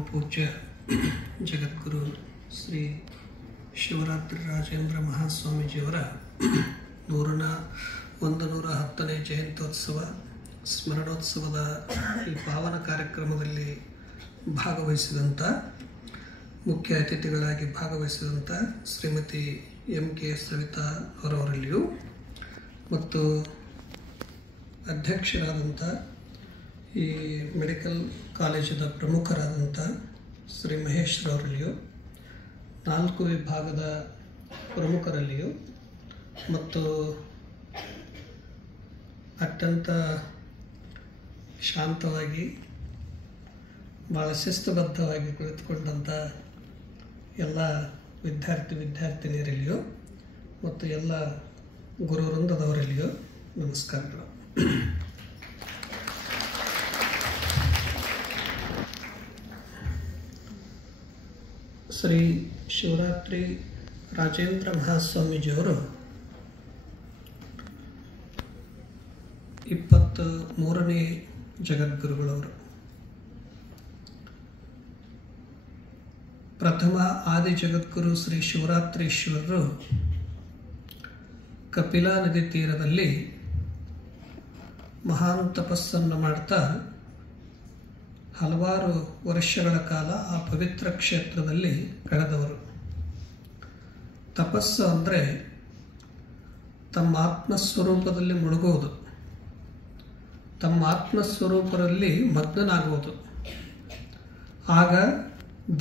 ಪರಮಪೂಜ್ಯ ಜಗದ್ಗುರು ಶ್ರೀ ಶಿವರಾತ್ರಿ ರಾಜೇಂದ್ರ ಮಹಾಸ್ವಾಮೀಜಿಯವರ 110ನೇ ಜಯಂತ್ಯೋತ್ಸವ ಸ್ಮರಣೋತ್ಸವದ ಈ ಪಾವನ ಕಾರ್ಯಕ್ರಮದಲ್ಲಿ ಭಾಗವಹಿಸಿದಂಥ ಮುಖ್ಯ ಅತಿಥಿಗಳಾಗಿ ಭಾಗವಹಿಸಿದಂಥ ಶ್ರೀಮತಿ ಎಂ.ಕೆ. ಸವಿತಾ ಅವರವರಲ್ಲಿಯೂ ಮತ್ತು ಅಧ್ಯಕ್ಷರಾದಂಥ ಈ ಮೆಡಿಕಲ್ ಕಾಲೇಜಿನ ಪ್ರಮುಖರಾದಂಥ ಶ್ರೀ ಮಹೇಶ್ ಅವರಲ್ಲಿಯೂ 4 ವಿಭಾಗದ ಪ್ರಮುಖರಲ್ಲಿಯೂ ಮತ್ತು ಅತ್ಯಂತ ಶಾಂತವಾಗಿ ಭಾಳ ಶಿಸ್ತುಬದ್ಧವಾಗಿ ಕುಳಿತುಕೊಂಡಂಥ ಎಲ್ಲ ವಿದ್ಯಾರ್ಥಿನಿಯರಲ್ಲಿಯೂ ಮತ್ತು ಎಲ್ಲ ಗುರುವೃಂದದವರಲ್ಲಿಯೂ ನಮಸ್ಕಾರಗಳು. ಶ್ರೀ ಶಿವರಾತ್ರಿ ರಾಜೇಂದ್ರ ಮಹಾಸ್ವಾಮೀಜಿಯವರು 23ನೇ ಜಗದ್ಗುರುಗಳವರು. ಪ್ರಥಮ ಆದಿ ಜಗದ್ಗುರು ಶ್ರೀ ಶಿವರಾತ್ರೀಶ್ವರರು ಕಪಿಲಾ ನದಿ ತೀರದಲ್ಲಿ ಮಹಾನ್ ತಪಸ್ಸನ್ನು ಮಾಡ್ತಾ ಹಲವಾರು ವರ್ಷಗಳ ಕಾಲ ಆ ಪವಿತ್ರ ಕ್ಷೇತ್ರದಲ್ಲಿ ಕಳೆದವರು. ತಪಸ್ಸು ಅಂದರೆ ತಮ್ಮ ಆತ್ಮಸ್ವರೂಪದಲ್ಲಿ ಮುಳುಗುವುದು, ತಮ್ಮ ಆತ್ಮಸ್ವರೂಪದಲ್ಲಿ ಮಗ್ನನಾಗುವುದು. ಆಗ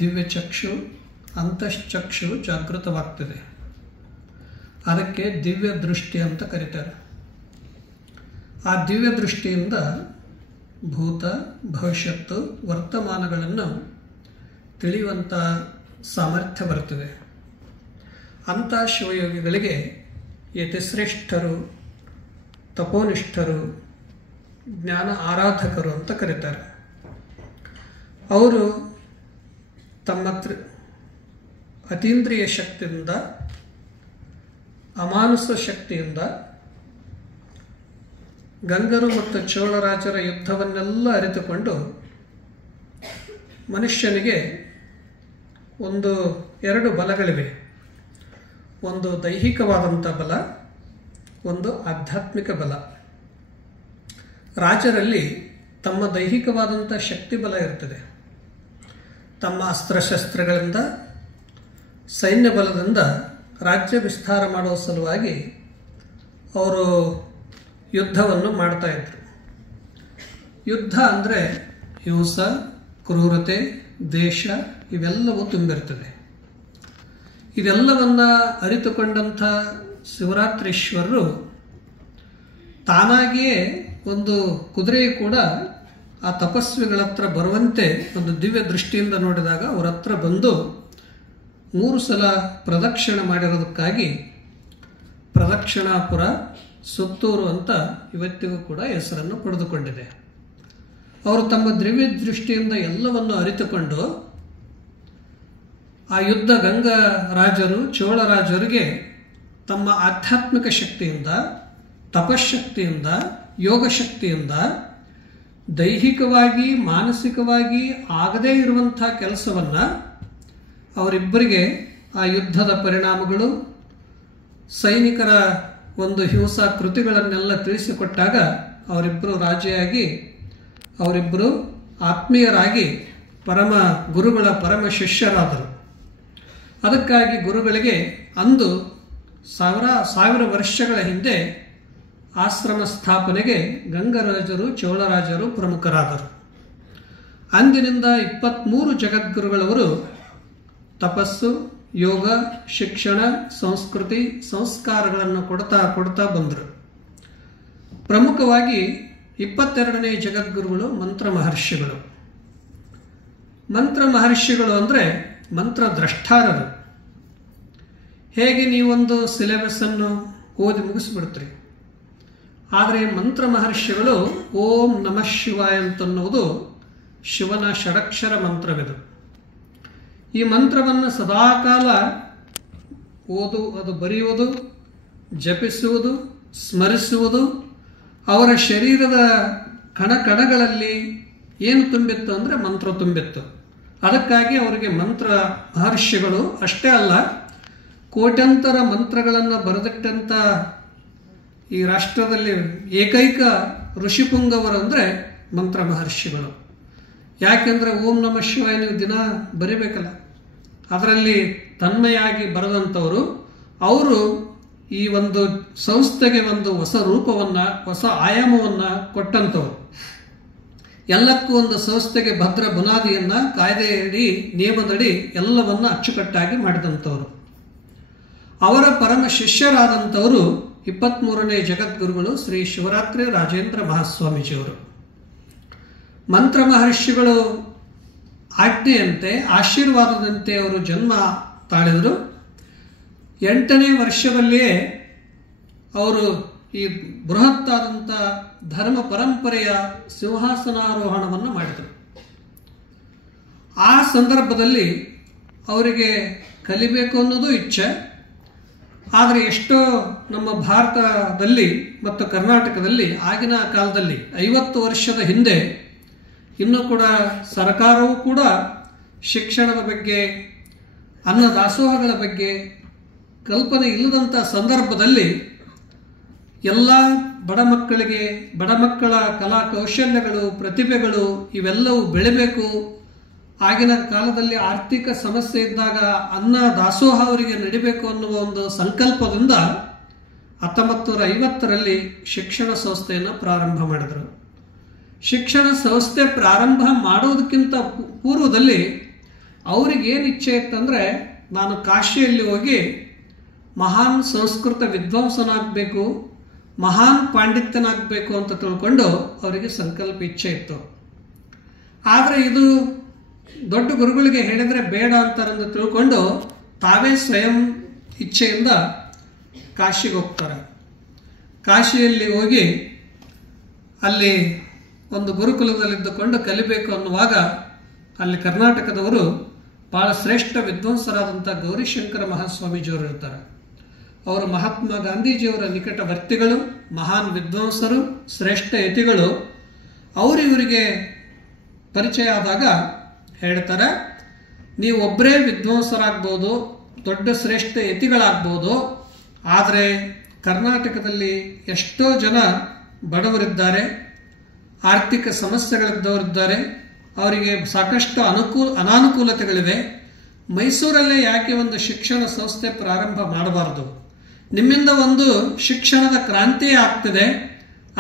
ದಿವ್ಯಚಕ್ಷು ಅಂತಶ್ಚಕ್ಷು ಜಾಗೃತವಾಗ್ತದೆ. ಅದಕ್ಕೆ ದಿವ್ಯ ದೃಷ್ಟಿ ಅಂತ ಕರೀತಾರೆ. ಆ ದಿವ್ಯ ದೃಷ್ಟಿಯಿಂದ ಭೂತ ಭವಿಷ್ಯತ್ತು ವರ್ತಮಾನಗಳನ್ನು ತಿಳಿಯುವಂಥ ಸಾಮರ್ಥ್ಯ ಬರ್ತದೆ. ಅಂಥ ಶಿವಯೋಗಿಗಳಿಗೆ ಯತಿಶ್ರೇಷ್ಠರು, ತಪೋನಿಷ್ಠರು, ಜ್ಞಾನ ಆರಾಧಕರು ಅಂತ ಕರೀತಾರೆ. ಅವರು ತಮ್ಮ ಅತೀಂದ್ರಿಯ ಶಕ್ತಿಯಿಂದ, ಅಮಾನುಷ ಶಕ್ತಿಯಿಂದ ಗಂಗರು ಮತ್ತು ಚೋಳರಾಜರ ಯುದ್ಧವನ್ನೆಲ್ಲ ಅರಿತುಕೊಂಡು ಮನುಷ್ಯನಿಗೆ 2 ಬಲಗಳಿವೆ. ಒಂದು ದೈಹಿಕವಾದಂಥ ಬಲ, ಒಂದು ಆಧ್ಯಾತ್ಮಿಕ ಬಲ. ರಾಜರಲ್ಲಿ ತಮ್ಮ ದೈಹಿಕವಾದಂಥ ಶಕ್ತಿ ಬಲ ಇರ್ತದೆ. ತಮ್ಮ ಅಸ್ತ್ರಶಸ್ತ್ರಗಳಿಂದ, ಸೈನ್ಯ ಬಲದಿಂದ ರಾಜ್ಯ ವಿಸ್ತಾರ ಮಾಡುವ ಸಲುವಾಗಿ ಅವರು ಯುದ್ಧವನ್ನು ಮಾಡ್ತಾ ಇದ್ರು. ಯುದ್ಧ ಅಂದರೆ ಹಿಂಸ, ಕ್ರೂರತೆ, ದ್ವೇಷ ಇವೆಲ್ಲವೂ ತುಂಬಿರ್ತದೆ. ಇದೆಲ್ಲವನ್ನು ಅರಿತುಕೊಂಡಂಥ ಶಿವರಾತ್ರೀಶ್ವರರು ತಾನಾಗಿಯೇ ಒಂದು ಕುದುರೆ ಕೂಡ ಆ ತಪಸ್ವಿಗಳ ಹತ್ರ ಬರುವಂತೆ ಒಂದು ದಿವ್ಯ ದೃಷ್ಟಿಯಿಂದ ನೋಡಿದಾಗ ಅವರ ಹತ್ರ ಬಂದು 3 ಸಲ ಪ್ರದಕ್ಷಿಣೆ ಮಾಡಿರೋದಕ್ಕಾಗಿ ಪ್ರದಕ್ಷಿಣಾಪುರ ಸುತ್ತೂರು ಅಂತ ಇವತ್ತಿಗೂ ಕೂಡ ಹೆಸರನ್ನು ಪಡೆದುಕೊಂಡಿದೆ. ಅವರು ತಮ್ಮ ದಿವ್ಯ ದೃಷ್ಟಿಯಿಂದ ಎಲ್ಲವನ್ನು ಅರಿತುಕೊಂಡು ಆ ಯುದ್ಧ ಗಂಗಾ ರಾಜರು ಚೋಳರಾಜರಿಗೆ ತಮ್ಮ ಆಧ್ಯಾತ್ಮಿಕ ಶಕ್ತಿಯಿಂದ, ತಪಶಕ್ತಿಯಿಂದ, ಯೋಗ ಶಕ್ತಿಯಿಂದ ದೈಹಿಕವಾಗಿ ಮಾನಸಿಕವಾಗಿ ಆಗದೇ ಇರುವಂಥ ಕೆಲಸವನ್ನು ಅವರಿಬ್ಬರಿಗೆ ಆ ಯುದ್ಧದ ಪರಿಣಾಮಗಳು, ಸೈನಿಕರ ಒಂದು ಹಿಂಸಾ ಕೃತಿಗಳನ್ನೆಲ್ಲ ತಿಳಿಸಿಕೊಟ್ಟಾಗ ಅವರಿಬ್ಬರು ರಾಜಿಯಾಗಿ, ಅವರಿಬ್ಬರು ಆತ್ಮೀಯರಾಗಿ ಪರಮ ಗುರುಗಳ ಪರಮ ಶಿಷ್ಯರಾದರು. ಅದಕ್ಕಾಗಿ ಗುರುಗಳಿಗೆ ಅಂದು ಸಾವಿರ ವರ್ಷಗಳ ಹಿಂದೆ ಆಶ್ರಮ ಸ್ಥಾಪನೆಗೆ ಗಂಗರಾಜರು ಚೋಳರಾಜರು ಪ್ರಮುಖರಾದರು. ಅಂದಿನಿಂದ 23 ಜಗದ್ಗುರುಗಳವರು ತಪಸ್ಸು, ಯೋಗ, ಶಿಕ್ಷಣ, ಸಂಸ್ಕೃತಿ, ಸಂಸ್ಕಾರಗಳನ್ನು ಕೊಡ್ತಾ ಬಂದರು. ಪ್ರಮುಖವಾಗಿ 22ನೇ ಜಗದ್ಗುರುಗಳು ಮಂತ್ರ ಮಹರ್ಷಿಗಳು. ಮಂತ್ರ ಮಹರ್ಷಿಗಳು ಅಂದರೆ ಮಂತ್ರ ದ್ರಷ್ಟಾರರು. ಹೇಗೆ ನೀವೊಂದು ಸಿಲೆಬಸ್ಸನ್ನು ಓದಿ ಮುಗಿಸ್ಬಿಡ್ತೀರಿ, ಆದರೆ ಮಂತ್ರ ಮಹರ್ಷಿಗಳು ಓಂ ನಮಃ ಶಿವಾಯ ಅಂತನ್ನುವುದು ಶಿವನ ಷಡಕ್ಷರ ಮಂತ್ರವಿದು. ಈ ಮಂತ್ರವನ್ನು ಸದಾಕಾಲ ಅದು ಬರೆಯುವುದು, ಜಪಿಸುವುದು, ಸ್ಮರಿಸುವುದು, ಅವರ ಶರೀರದ ಕಣಕಣಗಳಲ್ಲಿ ಏನು ತುಂಬಿತ್ತು ಅಂದರೆ ಮಂತ್ರ ತುಂಬಿತ್ತು. ಅದಕ್ಕಾಗಿ ಅವರಿಗೆ ಮಂತ್ರ ಮಹರ್ಷಿಗಳು ಅಷ್ಟೇ ಅಲ್ಲ, ಕೋಟ್ಯಂತರ ಮಂತ್ರಗಳನ್ನು ಬರೆದಿಟ್ಟಂಥ ಈ ರಾಷ್ಟ್ರದಲ್ಲಿ ಏಕೈಕ ಋಷಿಪುಂಗವರು ಅಂದರೆ ಮಂತ್ರ ಮಹರ್ಷಿಗಳು. ಯಾಕೆಂದರೆ ಓಂ ನಮಃ ಶಿವಾಯ ನೀವು ದಿನ ಬರಿಬೇಕಲ್ಲ, ಅದರಲ್ಲಿ ತನ್ಮಯಾಗಿ ಬರೆದಂಥವರು ಅವರು ಈ ಒಂದು ಸಂಸ್ಥೆಗೆ ಒಂದು ಹೊಸ ರೂಪವನ್ನು, ಹೊಸ ಆಯಾಮವನ್ನು ಕೊಟ್ಟಂಥವ್ರು. ಎಲ್ಲಕ್ಕೂ ಒಂದು ಸಂಸ್ಥೆಗೆ ಭದ್ರ ಬುನಾದಿಯನ್ನು ಕಾಯ್ದೆಯಡಿ, ನಿಯಮದಡಿ ಎಲ್ಲವನ್ನ ಅಚ್ಚುಕಟ್ಟಾಗಿ ಮಾಡಿದಂಥವ್ರು. ಅವರ ಪರಮ ಶಿಷ್ಯರಾದಂಥವರು 23ನೇ ಜಗದ್ಗುರುಗಳು ಶ್ರೀ ಶಿವರಾತ್ರಿ ರಾಜೇಂದ್ರ ಮಹಾಸ್ವಾಮೀಜಿಯವರು. ಮಂತ್ರ ಮಹರ್ಷಿಗಳು ಆಜ್ಞೆಯಂತೆ, ಆಶೀರ್ವಾದದಂತೆ ಅವರು ಜನ್ಮ ತಾಳಿದರು. 8ನೇ ವರ್ಷದಲ್ಲಿಯೇ ಅವರು ಈ ಬೃಹತ್ತಾದಂಥ ಧರ್ಮ ಪರಂಪರೆಯ ಸಿಂಹಾಸನಾರೋಹಣವನ್ನು ಮಾಡಿದರು. ಆ ಸಂದರ್ಭದಲ್ಲಿ ಅವರಿಗೆ ಕಲಿಬೇಕು ಅನ್ನೋದು ಇಚ್ಛೆ. ಆದರೆ ಎಷ್ಟೋ ನಮ್ಮ ಭಾರತದಲ್ಲಿ ಮತ್ತು ಕರ್ನಾಟಕದಲ್ಲಿ ಆಗಿನ ಕಾಲದಲ್ಲಿ 50 ವರ್ಷದ ಹಿಂದೆ ಇನ್ನೂ ಕೂಡ ಸರ್ಕಾರವೂ ಕೂಡ ಶಿಕ್ಷಣದ ಬಗ್ಗೆ, ಅನ್ನದಾಸೋಹಗಳ ಬಗ್ಗೆ ಕಲ್ಪನೆ ಇಲ್ಲದಂಥ ಸಂದರ್ಭದಲ್ಲಿ ಎಲ್ಲ ಬಡ ಮಕ್ಕಳಿಗೆ, ಬಡ ಮಕ್ಕಳ ಕಲಾ ಕೌಶಲ್ಯಗಳು, ಪ್ರತಿಭೆಗಳು ಇವೆಲ್ಲವೂ ಬೆಳಿಬೇಕು. ಆಗಿನ ಕಾಲದಲ್ಲಿ ಆರ್ಥಿಕ ಸಮಸ್ಯೆ ಇದ್ದಾಗ ಅನ್ನ ದಾಸೋಹ ಅವರಿಗೆ ನಡಿಬೇಕು ಅನ್ನುವ ಒಂದು ಸಂಕಲ್ಪದಿಂದ 1950ರಲ್ಲಿ ಶಿಕ್ಷಣ ಸಂಸ್ಥೆಯನ್ನು ಪ್ರಾರಂಭ ಮಾಡಿದರು. ಶಿಕ್ಷಣ ಸಂಸ್ಥೆ ಪ್ರಾರಂಭ ಮಾಡೋದಕ್ಕಿಂತ ಪೂರ್ವದಲ್ಲಿ ಅವ್ರಿಗೇನು ಇಚ್ಛೆ ಇತ್ತಂದರೆ, ನಾನು ಕಾಶಿಯಲ್ಲಿ ಹೋಗಿ ಮಹಾನ್ ಸಂಸ್ಕೃತ ವಿದ್ವಾಂಸನಾಗಬೇಕು, ಮಹಾನ್ ಪಾಂಡಿತ್ಯನಾಗಬೇಕು ಅಂತ ತಿಳ್ಕೊಂಡು ಅವರಿಗೆ ಸಂಕಲ್ಪ ಇಚ್ಛೆ ಇತ್ತು. ಆದರೆ ಇದು ದೊಡ್ಡ ಗುರುಗಳಿಗೆ ಹೇಳಿದರೆ ಬೇಡ ಅಂತಾರಂದು ತಿಳ್ಕೊಂಡು ತಾವೇ ಸ್ವಯಂ ಇಚ್ಛೆಯಿಂದ ಕಾಶಿಗೆ ಹೋಗ್ತಾರೆ. ಕಾಶಿಯಲ್ಲಿ ಹೋಗಿ ಅಲ್ಲಿ ಒಂದು ಗುರುಕುಲದಲ್ಲಿದ್ದುಕೊಂಡು ಕಲಿಬೇಕು ಅನ್ನುವಾಗ ಅಲ್ಲಿ ಕರ್ನಾಟಕದವರು ಭಾಳ ಶ್ರೇಷ್ಠ ವಿದ್ವಾಂಸರಾದಂಥ ಗೌರಿಶಂಕರ ಮಹಾಸ್ವಾಮೀಜಿಯವರು ಇರ್ತಾರೆ. ಅವರು ಮಹಾತ್ಮ ಗಾಂಧೀಜಿಯವರ ನಿಕಟವರ್ತಿಗಳು, ಮಹಾನ್ ವಿದ್ವಾಂಸರು, ಶ್ರೇಷ್ಠ ಯತಿಗಳು. ಇವರಿಗೆ ಪರಿಚಯ ಆದಾಗ ಹೇಳ್ತಾರೆ, ನೀವು ಒಬ್ಬರೇ ವಿದ್ವಾಂಸರಾಗ್ಬೋದು, ದೊಡ್ಡ ಶ್ರೇಷ್ಠ ಯತಿಗಳಾಗ್ಬೋದು, ಆದರೆ ಕರ್ನಾಟಕದಲ್ಲಿ ಎಷ್ಟೋ ಜನ ಬಡವರಿದ್ದಾರೆ, ಆರ್ಥಿಕ ಸಮಸ್ಯೆಗಳಿದ್ದವರಿದ್ದಾರೆ, ಅವರಿಗೆ ಸಾಕಷ್ಟು ಅನಾನುಕೂಲತೆಗಳಿವೆ. ಮೈಸೂರಲ್ಲೇ ಯಾಕೆ ಒಂದು ಶಿಕ್ಷಣ ಸಂಸ್ಥೆ ಪ್ರಾರಂಭ ಮಾಡಬಾರ್ದು? ನಿಮ್ಮಿಂದ ಒಂದು ಶಿಕ್ಷಣದ ಕ್ರಾಂತಿಯೇ ಆಗ್ತಿದೆ.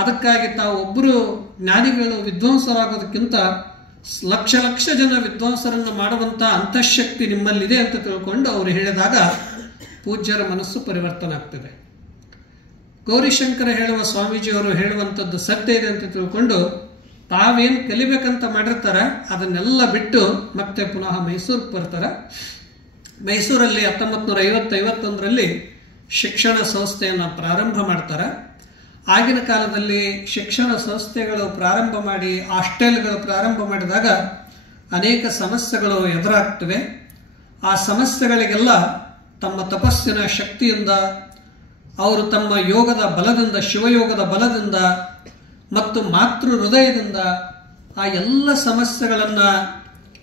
ಅದಕ್ಕಾಗಿ ತಾವು ಒಬ್ಬರು ಜ್ಞಾನಿಗಳು ವಿದ್ವಾಂಸರಾಗೋದಕ್ಕಿಂತ ಲಕ್ಷ ಲಕ್ಷ ಜನ ವಿದ್ವಾಂಸರನ್ನು ಮಾಡುವಂಥ ಅಂತಃಶಕ್ತಿ ನಿಮ್ಮಲ್ಲಿದೆ ಅಂತ ತಿಳ್ಕೊಂಡು ಅವರು ಹೇಳಿದಾಗ ಪೂಜ್ಯರ ಮನಸ್ಸು ಪರಿವರ್ತನೆ ಆಗ್ತದೆ. ಗೌರಿಶಂಕರ ಹೇಳುವ ಸ್ವಾಮೀಜಿಯವರು ಹೇಳುವಂಥದ್ದು ಸತ್ಯ ಇದೆ ಅಂತ ತಿಳ್ಕೊಂಡು ತಾವೇನು ಕಲಿಬೇಕಂತ ಮಾಡಿರ್ತಾರೆ ಅದನ್ನೆಲ್ಲ ಬಿಟ್ಟು ಮತ್ತೆ ಪುನಃ ಮೈಸೂರಿಗೆ ಬರ್ತಾರೆ. ಮೈಸೂರಲ್ಲಿ 1950-51ರಲ್ಲಿ ಶಿಕ್ಷಣ ಸಂಸ್ಥೆಯನ್ನು ಪ್ರಾರಂಭ ಮಾಡ್ತಾರೆ. ಆಗಿನ ಕಾಲದಲ್ಲಿ ಶಿಕ್ಷಣ ಸಂಸ್ಥೆಗಳು ಪ್ರಾರಂಭ ಮಾಡಿ, ಹಾಸ್ಟೆಲ್ಗಳು ಪ್ರಾರಂಭ ಮಾಡಿದಾಗ ಅನೇಕ ಸಮಸ್ಯೆಗಳು ಎದುರಾಗ್ತವೆ. ಆ ಸಮಸ್ಯೆಗಳಿಗೆಲ್ಲ ತಮ್ಮ ತಪಸ್ಸಿನ ಶಕ್ತಿಯಿಂದ, ಅವರು ತಮ್ಮ ಯೋಗದ ಬಲದಿಂದ, ಶಿವಯೋಗದ ಬಲದಿಂದ ಮತ್ತು ಮಾತೃ ಹೃದಯದಿಂದ ಆ ಎಲ್ಲ ಸಮಸ್ಯೆಗಳನ್ನು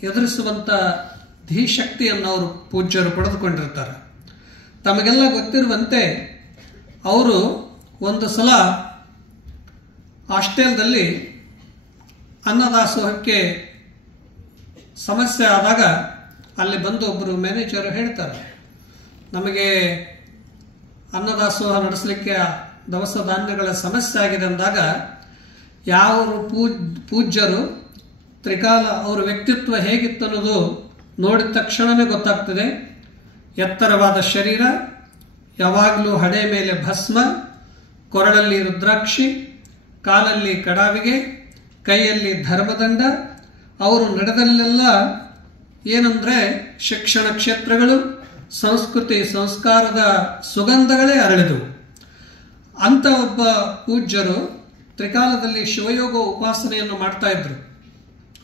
ಎದುರಿಸುವಂಥ ಧೀಶಕ್ತಿಯನ್ನು ಅವರು ಪೂಜ್ಯರು ಪಡೆದುಕೊಂಡಿರ್ತಾರೆ. ತಮಗೆಲ್ಲ ಗೊತ್ತಿರುವಂತೆ ಅವರು ಒಂದು ಸಲ ಹಾಸ್ಟೆಲ್ದಲ್ಲಿ ಅನ್ನದಾಸೋಹಕ್ಕೆ ಸಮಸ್ಯೆ ಆದಾಗ ಅಲ್ಲಿ ಬಂದು ಒಬ್ಬರು ಮ್ಯಾನೇಜರ್ ಹೇಳ್ತಾರೆ, ನಮಗೆ ಅನ್ನದಾಸೋಹ ನಡೆಸಲಿಕ್ಕೆ ದವಸ ಧಾನ್ಯಗಳ ಸಮಸ್ಯೆ ಆಗಿದೆ ಅಂದಾಗ ಯಾವ ಪೂಜ್ಯರು ತ್ರಿಕಾಲ ಅವರ ವ್ಯಕ್ತಿತ್ವ ಹೇಗಿತ್ತು ಅನ್ನೋದು ನೋಡಿದ ತಕ್ಷಣವೇ ಗೊತ್ತಾಗ್ತದೆ. ಎತ್ತರವಾದ ಶರೀರ, ಯಾವಾಗಲೂ ಹಣೆ ಮೇಲೆ ಭಸ್ಮ, ಕೊರಳಲ್ಲಿ ರುದ್ರಾಕ್ಷಿ, ಕಾಲಲ್ಲಿ ಕಡಾವಿಗೆ, ಕೈಯಲ್ಲಿ ಧರ್ಮದಂಡ. ಅವರು ನಡೆದಲ್ಲೆಲ್ಲ ಏನಂದರೆ ಶಿಕ್ಷಣ ಕ್ಷೇತ್ರಗಳು, ಸಂಸ್ಕೃತಿ ಸಂಸ್ಕಾರದ ಸುಗಂಧಗಳೇ ಅರಳಿದವು. ಅಂಥ ಒಬ್ಬ ಪೂಜ್ಯರು ತ್ರಿಕಾಲದಲ್ಲಿ ಶಿವಯೋಗ ಉಪಾಸನೆಯನ್ನು ಮಾಡ್ತಾ ಇದ್ರು.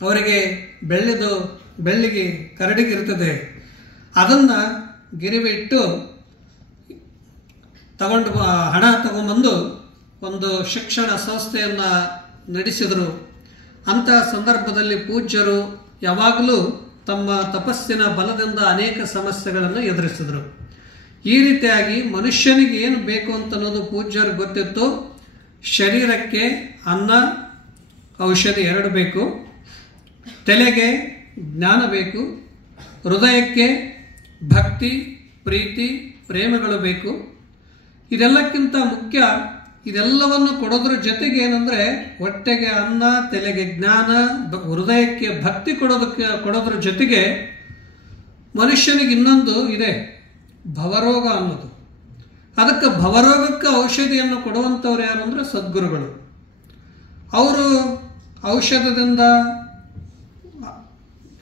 ಅವರಿಗೆ ಬೆಳ್ಳಿಗೆ ಕರಡಿಗಿರ್ತದೆ, ಅದನ್ನು ಗಿರಿವೆ ಇಟ್ಟು ಹಣ ತಗೊಂಡ್ಬಂದು ಒಂದು ಶಿಕ್ಷಣ ಸಂಸ್ಥೆಯನ್ನು ನಡೆಸಿದರು. ಅಂಥ ಸಂದರ್ಭದಲ್ಲಿ ಪೂಜ್ಯರು ಯಾವಾಗಲೂ ತಮ್ಮ ತಪಸ್ಸಿನ ಬಲದಿಂದ ಅನೇಕ ಸಮಸ್ಯೆಗಳನ್ನು ಎದುರಿಸಿದರು. ಈ ರೀತಿಯಾಗಿ ಮನುಷ್ಯನಿಗೆ ಏನು ಬೇಕು ಅಂತ ಅನ್ನೋದು ಪೂಜ್ಯರಿಗೆ ಗೊತ್ತಿತ್ತು. ಶರೀರಕ್ಕೆ ಅನ್ನ ಔಷಧಿ 2 ಬೇಕು, ತಲೆಗೆ ಜ್ಞಾನ ಬೇಕು, ಹೃದಯಕ್ಕೆ ಭಕ್ತಿ ಪ್ರೀತಿ ಪ್ರೇಮಗಳು ಬೇಕು. ಇದೆಲ್ಲಕ್ಕಿಂತ ಮುಖ್ಯ, ಇದೆಲ್ಲವನ್ನು ಕೊಡೋದ್ರ ಜೊತೆಗೆ ಏನಂದ್ರೆ ಹೊಟ್ಟೆಗೆ ಅನ್ನ, ತಲೆಗೆ ಜ್ಞಾನ, ಹೃದಯಕ್ಕೆ ಭಕ್ತಿ ಕೊಡೋದ್ರ ಜೊತೆಗೆ ಮನುಷ್ಯನಿಗೆ ಇನ್ನೊಂದು ಇದೆ, ಭವರೋಗ ಅನ್ನೋದು. ಅದಕ್ಕೆ ಭವರೋಗಕ್ಕೆ ಔಷಧಿಯನ್ನು ಕೊಡುವಂಥವ್ರು ಯಾರು ಅಂದರೆ ಸದ್ಗುರುಗಳು. ಅವರು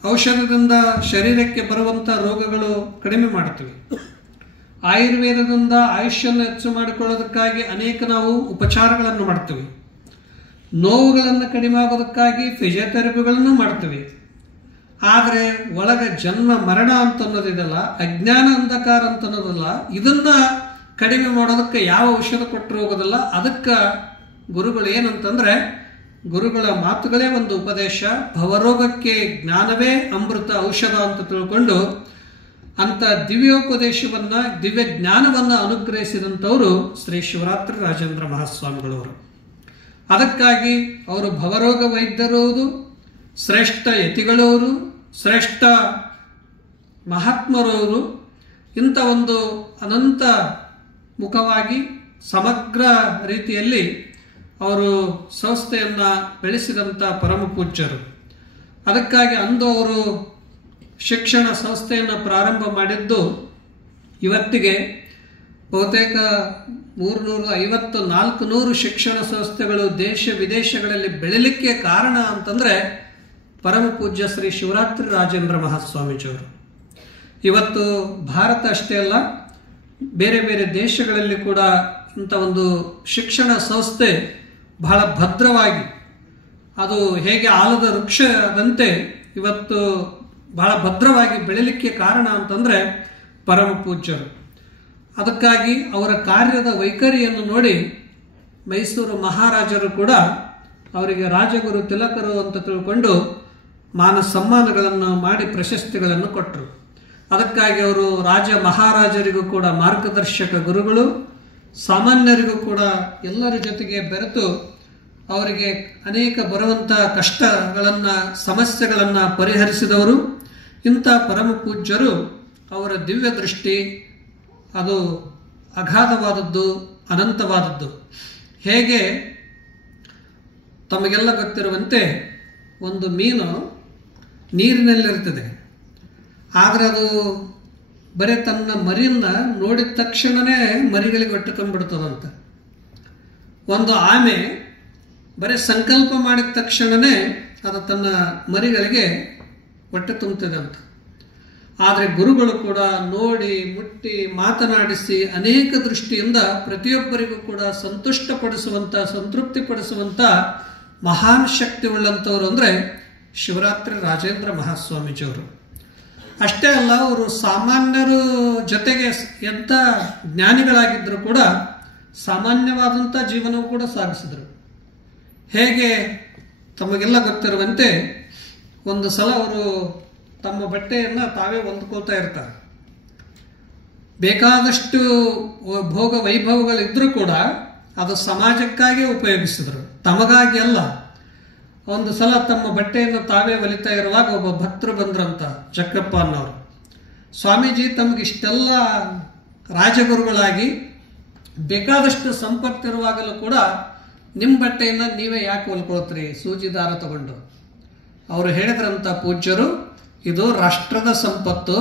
ಔಷಧದಿಂದ ಶರೀರಕ್ಕೆ ಬರುವಂಥ ರೋಗಗಳು ಕಡಿಮೆ ಮಾಡ್ತೀವಿ. ಆಯುರ್ವೇದದಿಂದ ಆಯುಷ್ಯನ್ನು ಹೆಚ್ಚು ಮಾಡಿಕೊಳ್ಳೋದಕ್ಕಾಗಿ ಅನೇಕ ನಾವು ಉಪಚಾರಗಳನ್ನು ಮಾಡ್ತೀವಿ. ನೋವುಗಳನ್ನು ಕಡಿಮೆ ಆಗೋದಕ್ಕಾಗಿ ಫಿಸಿಯೋಥೆರಪಿಗಳನ್ನು ಮಾಡ್ತೀವಿ. ಆದರೆ ಒಳಗೆ ಜನ್ಮ ಮರಣ ಅಂತ ಅನ್ನೋದಿದೆಲ್ಲ, ಅಜ್ಞಾನ ಅಂಧಕಾರ ಅಂತ ಅನ್ನೋದಲ್ಲ, ಇದನ್ನ ಕಡಿಮೆ ಮಾಡೋದಕ್ಕೆ ಯಾವ ಔಷಧ ಕೊಟ್ಟರು ಹೋಗೋದಿಲ್ಲ. ಅದಕ್ಕೆ ಗುರುಗಳು ಏನಂತಂದ್ರೆ, ಗುರುಗಳ ಮಾತುಗಳೇ ಒಂದು ಉಪದೇಶ. ಭವರೋಗಕ್ಕೆ ಜ್ಞಾನವೇ ಅಮೃತ ಔಷಧ ಅಂತ ತಿಳ್ಕೊಂಡು ಅಂತ ದಿವ್ಯೋಪದೇಶವನ್ನ, ದಿವ್ಯ ಜ್ಞಾನವನ್ನ ಅನುಗ್ರಹಿಸಿದಂಥವರು ಶ್ರೀ ಶಿವರಾತ್ರಿ ರಾಜೇಂದ್ರ ಮಹಾಸ್ವಾಮಿಗಳವರು. ಅದಕ್ಕಾಗಿ ಅವರು ಭವರೋಗ ವೈದ್ಯರವರು, ಶ್ರೇಷ್ಠ ಯತಿಗಳವರು, ಶ್ರೇಷ್ಠ ಮಹಾತ್ಮರವರು. ಇಂಥ ಒಂದು ಅನಂತ ಮುಖವಾಗಿ ಸಮಗ್ರ ರೀತಿಯಲ್ಲಿ ಅವರು ಸಂಸ್ಥೆಯನ್ನು ಬೆಳೆಸಿದಂಥ ಪರಮ ಪೂಜ್ಯರು. ಅದಕ್ಕಾಗಿ ಅಂದು ಅವರು ಶಿಕ್ಷಣ ಸಂಸ್ಥೆಯನ್ನು ಪ್ರಾರಂಭ ಮಾಡಿದ್ದು ಇವತ್ತಿಗೆ ಬಹುತೇಕ 350-400 ಶಿಕ್ಷಣ ಸಂಸ್ಥೆಗಳು ದೇಶ ವಿದೇಶಗಳಲ್ಲಿ ಬೆಳಲಿಕ್ಕೆ ಕಾರಣ ಅಂತಂದರೆ ಪರಮ ಪೂಜ್ಯ ಶ್ರೀ ಶಿವರಾತ್ರಿ ರಾಜೇಂದ್ರ ಮಹಾಸ್ವಾಮೀಜಿಯವರು. ಇವತ್ತು ಭಾರತ ಅಷ್ಟೇ ಅಲ್ಲ, ಬೇರೆ ಬೇರೆ ದೇಶಗಳಲ್ಲಿ ಕೂಡ ಇಂಥ ಒಂದು ಶಿಕ್ಷಣ ಸಂಸ್ಥೆ ಬಹಳ ಭದ್ರವಾಗಿ, ಅದು ಹೇಗೆ ಆಲದ ವೃಕ್ಷದಂತೆ ಇವತ್ತು ಬಹಳ ಭದ್ರವಾಗಿ ಬೆಳಲಿಕ್ಕೆ ಕಾರಣ ಅಂತಂದರೆ ಪರಮ ಪೂಜ್ಯರು. ಅದಕ್ಕಾಗಿ ಅವರ ಕಾರ್ಯದ ವೈಖರಿಯನ್ನು ನೋಡಿ ಮೈಸೂರು ಮಹಾರಾಜರು ಕೂಡ ಅವರಿಗೆ ರಾಜಗುರು ತಿಲಕರು ಅಂತ ತಿಳ್ಕೊಂಡು ಮಾನ ಸಮ್ಮಾನಗಳನ್ನು ಮಾಡಿ ಪ್ರಶಸ್ತಿಗಳನ್ನು ಕೊಟ್ಟರು. ಅದಕ್ಕಾಗಿ ಅವರು ರಾಜ ಮಹಾರಾಜರಿಗೂ ಕೂಡ ಮಾರ್ಗದರ್ಶಕ ಗುರುಗಳು, ಸಾಮಾನ್ಯರಿಗೂ ಕೂಡ ಎಲ್ಲರ ಜೊತೆಗೆ ಬೆರೆತು ಅವರಿಗೆ ಅನೇಕ ಬರುವಂಥ ಕಷ್ಟಗಳನ್ನು, ಸಮಸ್ಯೆಗಳನ್ನು ಪರಿಹರಿಸಿದವರು. ಇಂಥ ಪರಮ ಪೂಜ್ಯರು, ಅವರ ದಿವ್ಯ ದೃಷ್ಟಿ ಅದು ಅಗಾಧವಾದದ್ದು, ಅನಂತವಾದದ್ದು. ಹೇಗೆ ತಮಗೆಲ್ಲ ಗೊತ್ತಿರುವಂತೆ ಒಂದು ಮೀನು ನೀರಿನಲ್ಲಿರ್ತದೆ, ಆದರೆ ಅದು ಬರೀ ತನ್ನ ಮರಿಯನ್ನ ನೋಡಿದ ತಕ್ಷಣವೇ ಮರಿಗಳಿಗೆ ಒಟ್ಟುಕೊಂಡ್ಬಿಡ್ತದಂತ. ಒಂದು ಆಮೆ ಬರೀ ಸಂಕಲ್ಪ ಮಾಡಿದ ತಕ್ಷಣವೇ ಅದು ತನ್ನ ಮರಿಗಳಿಗೆ ಹೊಟ್ಟೆ ತುಂಬುತ್ತದೆ ಅಂತ. ಆದರೆ ಗುರುಗಳು ಕೂಡ ನೋಡಿ ಮುಟ್ಟಿ ಮಾತನಾಡಿಸಿ ಅನೇಕ ದೃಷ್ಟಿಯಿಂದ ಪ್ರತಿಯೊಬ್ಬರಿಗೂ ಕೂಡ ಸಂತುಷ್ಟಪಡಿಸುವಂಥ, ಸಂತೃಪ್ತಿಪಡಿಸುವಂಥ ಮಹಾನ್ ಶಕ್ತಿ ಉಳ್ಳಂಥವ್ರು ಅಂದರೆ ಶಿವರಾತ್ರಿ ರಾಜೇಂದ್ರ ಮಹಾಸ್ವಾಮೀಜಿಯವರು. ಅಷ್ಟೇ ಅಲ್ಲ, ಅವರು ಸಾಮಾನ್ಯರ ಜೊತೆಗೆ ಎಂಥ ಜ್ಞಾನಿಗಳಾಗಿದ್ದರೂ ಕೂಡ ಸಾಮಾನ್ಯವಾದಂಥ ಜೀವನವೂ ಕೂಡ ಸಾಗಿಸಿದರು. ಹೇಗೆ ತಮಗೆಲ್ಲ ಗೊತ್ತಿರುವಂತೆ ಒಂದು ಸಲ ಅವರು ತಮ್ಮ ಬಟ್ಟೆಯನ್ನು ತಾವೇ ಹೊಲ್ಕೊಳ್ತಾ ಇರ್ತಾರೆ. ಬೇಕಾದಷ್ಟು ಭೋಗ ವೈಭವಗಳಿದ್ರೂ ಕೂಡ ಅದು ಸಮಾಜಕ್ಕಾಗಿ ಉಪಯೋಗಿಸಿದರು, ತಮಗಾಗಿ ಅಲ್ಲ. ಒಂದು ಸಲ ತಮ್ಮ ಬಟ್ಟೆಯನ್ನು ತಾವೇ ಹೊಲಿತಾ ಇರುವಾಗ ಒಬ್ಬ ಭಕ್ತರು ಬಂದ್ರಂತ, ಚಕ್ಕಪ್ಪ ಅನ್ನೋರು. ಸ್ವಾಮೀಜಿ, ತಮಗಿಷ್ಟೆಲ್ಲ ರಾಜಗುರುಗಳಾಗಿ ಬೇಕಾದಷ್ಟು ಸಂಪತ್ತಿರುವಾಗಲೂ ಕೂಡ ನಿಮ್ಮ ಬಟ್ಟೆಯನ್ನು ನೀವೇ ಯಾಕೆ ಹೊಲ್ಕೊಳ್ತೀರಿ ಸೂಜಿ ದಾರ ತಗೊಂಡು? ಅವರು ಹೇಳಿದ್ರಂತ ಪೂಜ್ಯರು, ಇದು ರಾಷ್ಟ್ರದ ಸಂಪತ್ತು,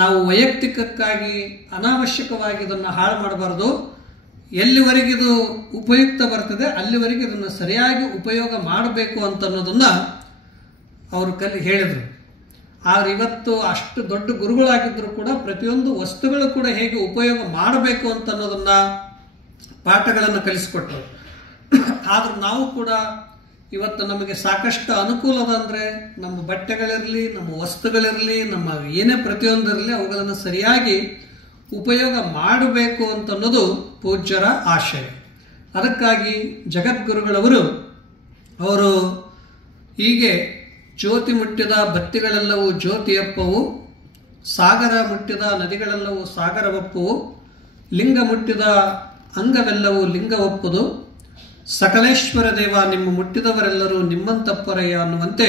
ನಾವು ವೈಯಕ್ತಿಕಕ್ಕಾಗಿ ಅನಾವಶ್ಯಕವಾಗಿ ಇದನ್ನು ಹಾಳು ಮಾಡಬಾರ್ದು. ಎಲ್ಲಿವರೆಗಿದು ಉಪಯುಕ್ತ ಬರ್ತದೆ ಅಲ್ಲಿವರೆಗೆ ಇದನ್ನು ಸರಿಯಾಗಿ ಉಪಯೋಗ ಮಾಡಬೇಕು ಅಂತ ಅನ್ನೋದನ್ನು ಅವರು ಹೇಳಿದರು. ಆದರೆ ಇವತ್ತು ಅಷ್ಟು ದೊಡ್ಡ ಗುರುಗಳಾಗಿದ್ದರೂ ಕೂಡ ಪ್ರತಿಯೊಂದು ವಸ್ತುಗಳು ಕೂಡ ಹೇಗೆ ಉಪಯೋಗ ಮಾಡಬೇಕು ಅಂತ ಅನ್ನೋದನ್ನು ಪಾಠಗಳನ್ನು ಕಲಿಸಿಕೊಟ್ಟರು. ಆದರೂ ನಾವು ಕೂಡ ಇವತ್ತು ನಮಗೆ ಸಾಕಷ್ಟು ಅನುಕೂಲದ ಅಂದರೆ ನಮ್ಮ ಬಟ್ಟೆಗಳಿರಲಿ, ನಮ್ಮ ವಸ್ತುಗಳಿರಲಿ, ನಮ್ಮ ಏನೇ ಪ್ರತಿಯೊಂದಿರಲಿ ಅವುಗಳನ್ನು ಸರಿಯಾಗಿ ಉಪಯೋಗ ಮಾಡಬೇಕು ಅಂತ ಅನ್ನೋದು ಪೂಜ್ಯರ ಆಶಯ. ಅದಕ್ಕಾಗಿ ಜಗದ್ಗುರುಗಳವರು ಅವರು ಹೀಗೆ ಜ್ಯೋತಿ ಮುಟ್ಟಿದ ಬತ್ತಿಗಳೆಲ್ಲವೂ ಜ್ಯೋತಿಯಪ್ಪವು, ಸಾಗರ ಮುಟ್ಟಿದ ನದಿಗಳೆಲ್ಲವೂ ಸಾಗರವಪ್ಪುವು, ಲಿಂಗ ಮುಟ್ಟಿದ ಅಂಗವೆಲ್ಲವೂ ಲಿಂಗ ಒಪ್ಪುದು, ಸಕಲೇಶ್ವರ ದೇವ ನಿಮ್ಮ ಮುಟ್ಟಿದವರೆಲ್ಲರೂ ನಿಮ್ಮಂತಪ್ಪರಯ್ಯ ಅನ್ನುವಂತೆ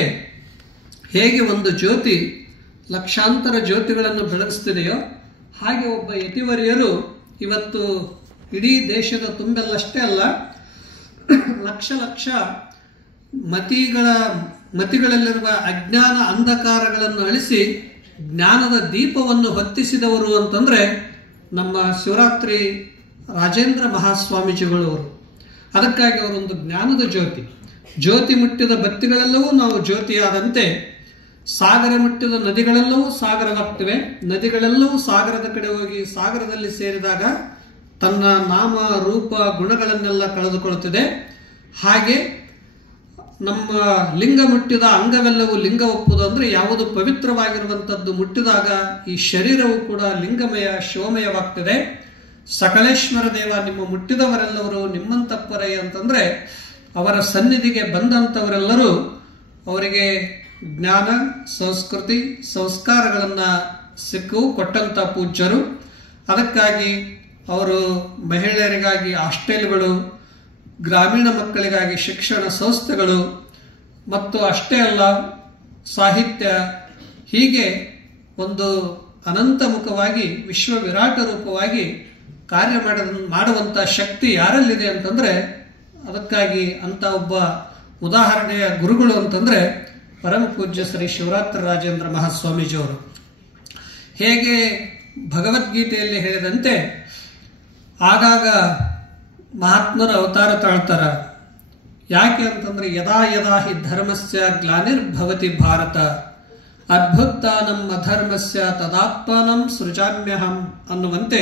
ಹೇಗೆ ಒಂದು ಜ್ಯೋತಿ ಲಕ್ಷಾಂತರ ಜ್ಯೋತಿಗಳನ್ನು ಬೆಳಗಿಸ್ತಿದೆಯೋ ಹಾಗೆ ಒಬ್ಬ ಯತಿವರ್ಯರು ಇವತ್ತು ಇಡೀ ದೇಶದ ತುಂಬೆಲ್ಲಷ್ಟೇ ಅಲ್ಲ, ಲಕ್ಷ ಲಕ್ಷ ಮತಿಗಳಲ್ಲಿರುವ ಅಜ್ಞಾನ ಅಂಧಕಾರಗಳನ್ನು ಅಳಿಸಿ ಜ್ಞಾನದ ದೀಪವನ್ನು ಹೊತ್ತಿಸಿದವರು ಅಂತಂದ್ರೆ ನಮ್ಮ ಶಿವರಾತ್ರಿ ರಾಜೇಂದ್ರ ಮಹಾಸ್ವಾಮೀಜಿಗಳವರು. ಅದಕ್ಕಾಗಿ ಅವರೊಂದು ಜ್ಞಾನದ ಜ್ಯೋತಿ. ಜ್ಯೋತಿ ಮುಟ್ಟಿದ ಬತ್ತಿಗಳೆಲ್ಲವೂ ನಾವು ಜ್ಯೋತಿಯಾದಂತೆ ಸಾಗರ ಮುಟ್ಟಿದ ನದಿಗಳೆಲ್ಲವೂ ಸಾಗರವಾಗ್ತವೆ. ನದಿಗಳೆಲ್ಲವೂ ಸಾಗರದ ಕಡೆ ಹೋಗಿ ಸಾಗರದಲ್ಲಿ ಸೇರಿದಾಗ ತನ್ನ ನಾಮ ರೂಪ ಗುಣಗಳನ್ನೆಲ್ಲ ಕಳೆದುಕೊಳ್ಳುತ್ತದೆ. ಹಾಗೆ ನಮ್ಮ ಲಿಂಗ ಮುಟ್ಟಿದ ಅಂಗವೆಲ್ಲವೂ ಲಿಂಗ ಒಪ್ಪುದು ಅಂದ್ರೆ ಯಾವುದು ಪವಿತ್ರವಾಗಿರುವಂಥದ್ದು ಮುಟ್ಟಿದಾಗ ಈ ಶರೀರವು ಕೂಡ ಲಿಂಗಮಯ ಶಿವಮಯವಾಗ್ತದೆ. ಸಕಲೇಶ್ವರ ದೇವ ನಿಮ್ಮ ಮುಟ್ಟಿದವರೆಲ್ಲವರು ನಿಮ್ಮಂತಪ್ಪರಯ್ಯ ಅಂತಂದ್ರೆ ಅವರ ಸನ್ನಿಧಿಗೆ ಬಂದಂಥವರೆಲ್ಲರೂ ಅವರಿಗೆ ಜ್ಞಾನ ಸಂಸ್ಕೃತಿ ಸಂಸ್ಕಾರಗಳನ್ನು ಕೊಟ್ಟಂತ ಪೂಜ್ಯರು. ಅದಕ್ಕಾಗಿ ಅವರು ಮಹಿಳೆಯರಿಗಾಗಿ ಹಾಸ್ಟೆಲ್ಗಳು, ಗ್ರಾಮೀಣ ಮಕ್ಕಳಿಗಾಗಿ ಶಿಕ್ಷಣ ಸಂಸ್ಥೆಗಳು ಮತ್ತು ಅಷ್ಟೇ ಅಲ್ಲ ಸಾಹಿತ್ಯ, ಹೀಗೆ ಒಂದು ಅನಂತಮುಖವಾಗಿ ವಿಶ್ವ ವಿರಾಟ ರೂಪವಾಗಿ ಕಾರ್ಯ ಮಾಡುವಂಥ ಶಕ್ತಿ ಯಾರಲ್ಲಿದೆ ಅಂತಂದ್ರೆ ಅದಕ್ಕಾಗಿ ಅಂತ ಒಬ್ಬ ಉದಾಹರಣೆಯ ಗುರುಗಳು ಅಂತಂದ್ರೆ ಪರಮ ಪೂಜ್ಯ ಶ್ರೀ ಶಿವರಾತ್ರಿ ರಾಜೇಂದ್ರ ಮಹಾಸ್ವಾಮೀಜಿಯವರು. ಹೇಗೆ ಭಗವದ್ಗೀತೆಯಲ್ಲಿ ಹೇಳಿದಂತೆ ಆಗಾಗ ಮಹಾತ್ಮರ ಅವತಾರ ತಾಳ್ತಾರ. ಯಾಕೆ ಅಂತಂದ್ರೆ ಯದಾ ಯದಾ ಹಿ ಧರ್ಮಸ್ಯ ಗ್ಲಾನಿರ್ಭವತಿ ಭಾರತ ಅದ್ಭುತಾನಂ ಅಧರ್ಮಸ್ಯ ತದಾತ್ಮಾನಂ ಸೃಜಾಮ್ಯಹಂ ಅನ್ನುವಂತೆ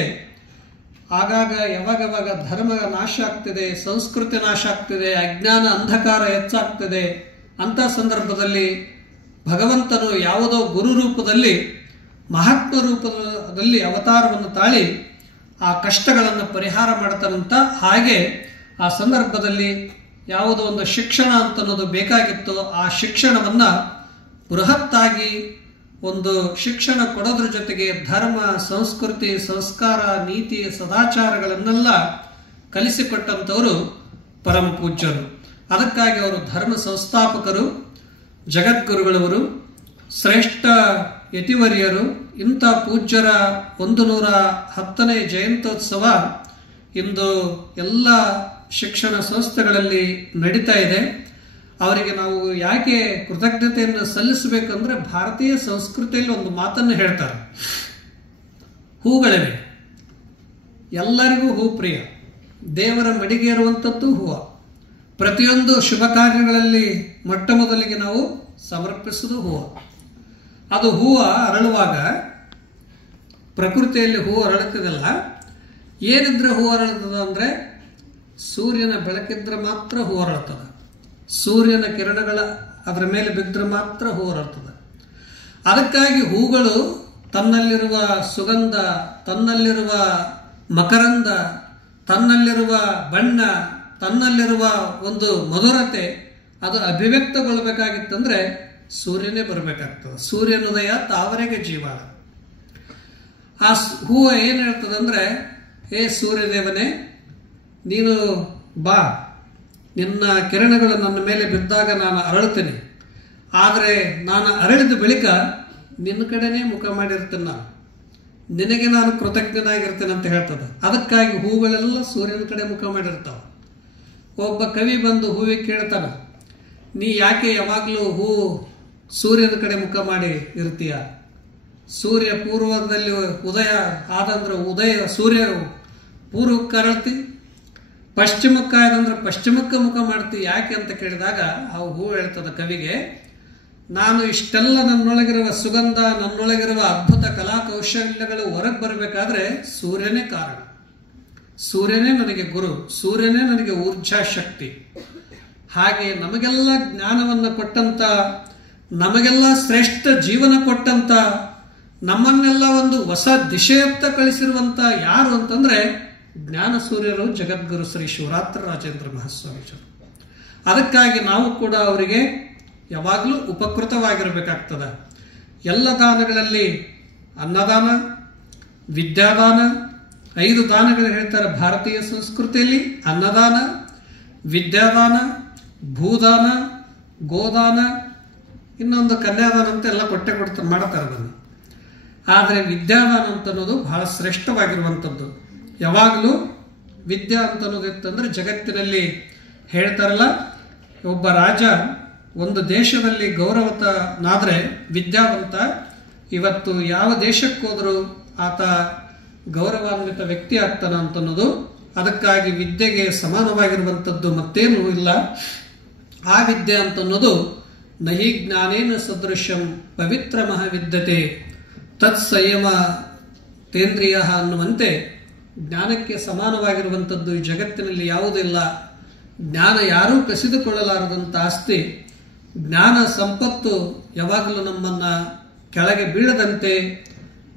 ಆಗಾಗ ಯಾವಾಗವಾಗ ಧರ್ಮ ನಾಶ ಆಗ್ತಿದೆ, ಸಂಸ್ಕೃತಿ ನಾಶ ಆಗ್ತಿದೆ, ಅಜ್ಞಾನ ಅಂಧಕಾರ ಹೆಚ್ಚಾಗ್ತಿದೆ. ಅಂತ ಸಂದರ್ಭದಲ್ಲಿ ಭಗವಂತನು ಯಾವುದೋ ಗುರು ರೂಪದಲ್ಲಿ ಮಹಾತ್ಮ ರೂಪದಲ್ಲಿ ಅವತಾರವನ್ನು ತಾಳಿ ಆ ಕಷ್ಟಗಳನ್ನು ಪರಿಹಾರ ಮಾಡ್ತಾನಂತ. ಹಾಗೆ ಆ ಸಂದರ್ಭದಲ್ಲಿ ಯಾವುದೋ ಒಂದು ಶಿಕ್ಷಣ ಅಂತನ್ನೋದು ಬೇಕಾಗಿತ್ತು. ಆ ಶಿಕ್ಷಣವನ್ನ ಬೃಹತ್ತಾಗಿ ಒಂದು ಶಿಕ್ಷಣ ಕೊಡೋದ್ರ ಜೊತೆಗೆ ಧರ್ಮ ಸಂಸ್ಕೃತಿ ಸಂಸ್ಕಾರ ನೀತಿ ಸದಾಚಾರಗಳನ್ನೆಲ್ಲ ಕಲಿಸಿಕೊಟ್ಟಂಥವರು ಪರಮ ಪೂಜ್ಯರು. ಅದಕ್ಕಾಗಿ ಅವರು ಧರ್ಮ ಸಂಸ್ಥಾಪಕರು, ಜಗದ್ಗುರುಗಳವರು, ಶ್ರೇಷ್ಠ ಯತಿವರ್ಯರು. ಇಂಥ ಪೂಜ್ಯರ 110ನೇ ಜಯಂತ್ಯೋತ್ಸವ ಇಂದು ಎಲ್ಲ ಶಿಕ್ಷಣ ಸಂಸ್ಥೆಗಳಲ್ಲಿ ನಡೀತಾ ಇದೆ. ಅವರಿಗೆ ನಾವು ಯಾಕೆ ಕೃತಜ್ಞತೆಯನ್ನು ಸಲ್ಲಿಸಬೇಕಂದ್ರೆ ಭಾರತೀಯ ಸಂಸ್ಕೃತಿಯಲ್ಲಿ ಒಂದು ಮಾತನ್ನು ಹೇಳ್ತಾರೆ, ಹೂಗಳಿವೆ, ಎಲ್ಲರಿಗೂ ಹೂ ಪ್ರಿಯ, ದೇವರ ಮಡಿಗೆ ಇರುವಂಥದ್ದು ಹೂವು. ಪ್ರತಿಯೊಂದು ಶುಭ ಕಾರ್ಯಗಳಲ್ಲಿ ಮೊಟ್ಟ ಮೊದಲಿಗೆ ನಾವು ಸಮರ್ಪಿಸುವುದು ಹೂವು. ಅದು ಹೂವು ಅರಳುವಾಗ ಪ್ರಕೃತಿಯಲ್ಲಿ ಹೂವು ಅರಳುತ್ತದಲ್ಲ, ಏನಿದ್ರೆ ಹೂವು ಅರಳುತ್ತದೆ ಅಂದ್ರೆ ಸೂರ್ಯನ ಬೆಳಕಿದ್ರೆ ಮಾತ್ರ ಹೂವು ಅರಳುತ್ತದೆ, ಸೂರ್ಯನ ಕಿರಣಗಳ ಅದರ ಮೇಲೆ ಬಿದ್ದರೆ ಮಾತ್ರ ಹೂವು ಅರಳುತ್ತದೆ. ಅದಕ್ಕಾಗಿ ಹೂಗಳು ತನ್ನಲ್ಲಿರುವ ಸುಗಂಧ, ತನ್ನಲ್ಲಿರುವ ಮಕರಂದ, ತನ್ನಲ್ಲಿರುವ ಬಣ್ಣ, ತನ್ನಲ್ಲಿರುವ ಒಂದು ಮಧುರತೆ ಅದು ಅಭಿವ್ಯಕ್ತಗೊಳ್ಳಬೇಕಾಗಿತ್ತಂದ್ರೆ ಸೂರ್ಯನೇ ಬರಬೇಕಾಗ್ತದೆ. ಸೂರ್ಯನುದಯ ತಾವರೆಗೆ ಜೀವಾಳ. ಆ ಹೂವು ಏನು ಹೇಳ್ತದಂದ್ರೆ, ಏ ಸೂರ್ಯದೇವನೇ ನೀನು ಬಾ, ನಿನ್ನ ಕಿರಣಗಳು ನನ್ನ ಮೇಲೆ ಬಿದ್ದಾಗ ನಾನು ಅರಳುತ್ತೇನೆ, ಆದರೆ ನಾನು ಅರಳಿದ ಬಳಿಕ ನಿನ್ನ ಕಡೆನೇ ಮುಖ ಮಾಡಿರ್ತೇನೆ, ನಾನು ನಿನಗೆ ನಾನು ಕೃತಜ್ಞನಾಗಿರ್ತೇನೆ ಅಂತ ಹೇಳ್ತದೆ. ಅದಕ್ಕಾಗಿ ಹೂಗಳೆಲ್ಲ ಸೂರ್ಯನ ಕಡೆ ಮುಖ ಮಾಡಿರ್ತಾವ. ಒಬ್ಬ ಕವಿ ಬಂದು ಹೂವಿಗೆ ಕೇಳ್ತಾನ, ನೀ ಯಾಕೆ ಯಾವಾಗಲೂ ಹೂ ಸೂರ್ಯನ ಕಡೆ ಮುಖ ಮಾಡಿ ಇರ್ತೀಯ? ಸೂರ್ಯ ಪೂರ್ವದಲ್ಲಿ ಉದಯ ಆದಂದ್ರೆ ಸೂರ್ಯ ಪೂರ್ವಕ್ಕೆ ಅರಳ್ತಿ, ಪಶ್ಚಿಮಕ್ಕಾಯದಂದ್ರೆ ಪಶ್ಚಿಮಕ್ಕೆ ಮುಖ ಮಾಡ್ತಿ, ಯಾಕೆ ಅಂತ ಕೇಳಿದಾಗ ಆ ಹೂ ಹೇಳ್ತದ ಕವಿಗೆ, ನಾನು ಇಷ್ಟೆಲ್ಲ ನನ್ನೊಳಗಿರುವ ಸುಗಂಧ, ನನ್ನೊಳಗಿರುವ ಅದ್ಭುತ ಕಲಾ ಕೌಶಲ್ಯಗಳು ಹೊರಗೆ ಬರಬೇಕಾದ್ರೆ ಸೂರ್ಯನೇ ಕಾರಣ, ಸೂರ್ಯನೇ ನನಗೆ ಗುರು, ಸೂರ್ಯನೇ ನನಗೆ ಊರ್ಜಾ ಶಕ್ತಿ. ಹಾಗೆ ನಮಗೆಲ್ಲ ಜ್ಞಾನವನ್ನು ಕೊಟ್ಟಂತ, ನಮಗೆಲ್ಲ ಶ್ರೇಷ್ಠ ಜೀವನ ಕೊಟ್ಟಂತ, ನಮ್ಮನ್ನೆಲ್ಲ ಒಂದು ಹೊಸ ದಿಶೆಯತ್ತ ಕಳಿಸಿರುವಂತ ಯಾರು ಅಂತಂದ್ರೆ ಜ್ಞಾನ ಸೂರ್ಯರು ಜಗದ್ಗುರು ಶ್ರೀ ಶಿವರಾತ್ರಿ ರಾಜೇಂದ್ರ ಮಹಾಸ್ವಾಮೀಜರು. ಅದಕ್ಕಾಗಿ ನಾವು ಕೂಡ ಅವರಿಗೆ ಯಾವಾಗಲೂ ಉಪಕೃತವಾಗಿರಬೇಕಾಗ್ತದೆ. ಎಲ್ಲ ದಾನಗಳಲ್ಲಿ ಅನ್ನದಾನ, ವಿದ್ಯಾದಾನ, 5 ದಾನಗಳು ಹೇಳ್ತಾರೆ ಭಾರತೀಯ ಸಂಸ್ಕೃತಿಯಲ್ಲಿ: ಅನ್ನದಾನ, ವಿದ್ಯಾದಾನ, ಭೂದಾನ, ಗೋದಾನ, ಇನ್ನೊಂದು ಕನ್ಯಾದಾನ ಅಂತ ಎಲ್ಲ ಕೊಡ್ತಾರೆ ಮಾಡ್ತಾರೆ ಅದನ್ನು. ಆದರೆ ವಿದ್ಯಾದಾನ ಅಂತ ಅನ್ನೋದು ಬಹಳ ಶ್ರೇಷ್ಠವಾಗಿರುವಂಥದ್ದು. ಯಾವಾಗಲೂ ವಿದ್ಯಾ ಅಂತ ಅನ್ನೋದಿತ್ತಂದ್ರೆ ಜಗತ್ತಿನಲ್ಲಿ ಹೇಳ್ತಾರಲ್ಲ, ಒಬ್ಬ ರಾಜ ಒಂದು ದೇಶದಲ್ಲಿ ಗೌರವತನಾದರೆ ವಿದ್ಯಾವಂತ, ಇವತ್ತು ಯಾವ ದೇಶಕ್ಕೆ ಹೋದರೂ ಆತ ಗೌರವಾನ್ವಿತ ವ್ಯಕ್ತಿ ಆಗ್ತಾನ ಅಂತನ್ನೋದು. ಅದಕ್ಕಾಗಿ ವಿದ್ಯೆಗೆ ಸಮಾನವಾಗಿರುವಂಥದ್ದು ಮತ್ತೇನೂ ಇಲ್ಲ. ಆ ವಿದ್ಯೆ ಅಂತನ್ನೋದು ನಹಿ ಜ್ಞಾನೇನ ಸದೃಶಂ ಪವಿತ್ರ ಮಹಾವಿದ್ಯತೆ ತತ್ಸಂಯಮ ತೇಂದ್ರಿಯ ಅನ್ನುವಂತೆ ಜ್ಞಾನಕ್ಕೆ ಸಮಾನವಾಗಿರುವಂಥದ್ದು ಈ ಜಗತ್ತಿನಲ್ಲಿ ಯಾವುದಿಲ್ಲ. ಜ್ಞಾನ ಯಾರೂ ಕಸಿದುಕೊಳ್ಳಲಾರದಂಥ ಆಸ್ತಿ. ಜ್ಞಾನ ಸಂಪತ್ತು ಯಾವಾಗಲೂ ನಮ್ಮನ್ನು ಕೆಳಗೆ ಬೀಳದಂತೆ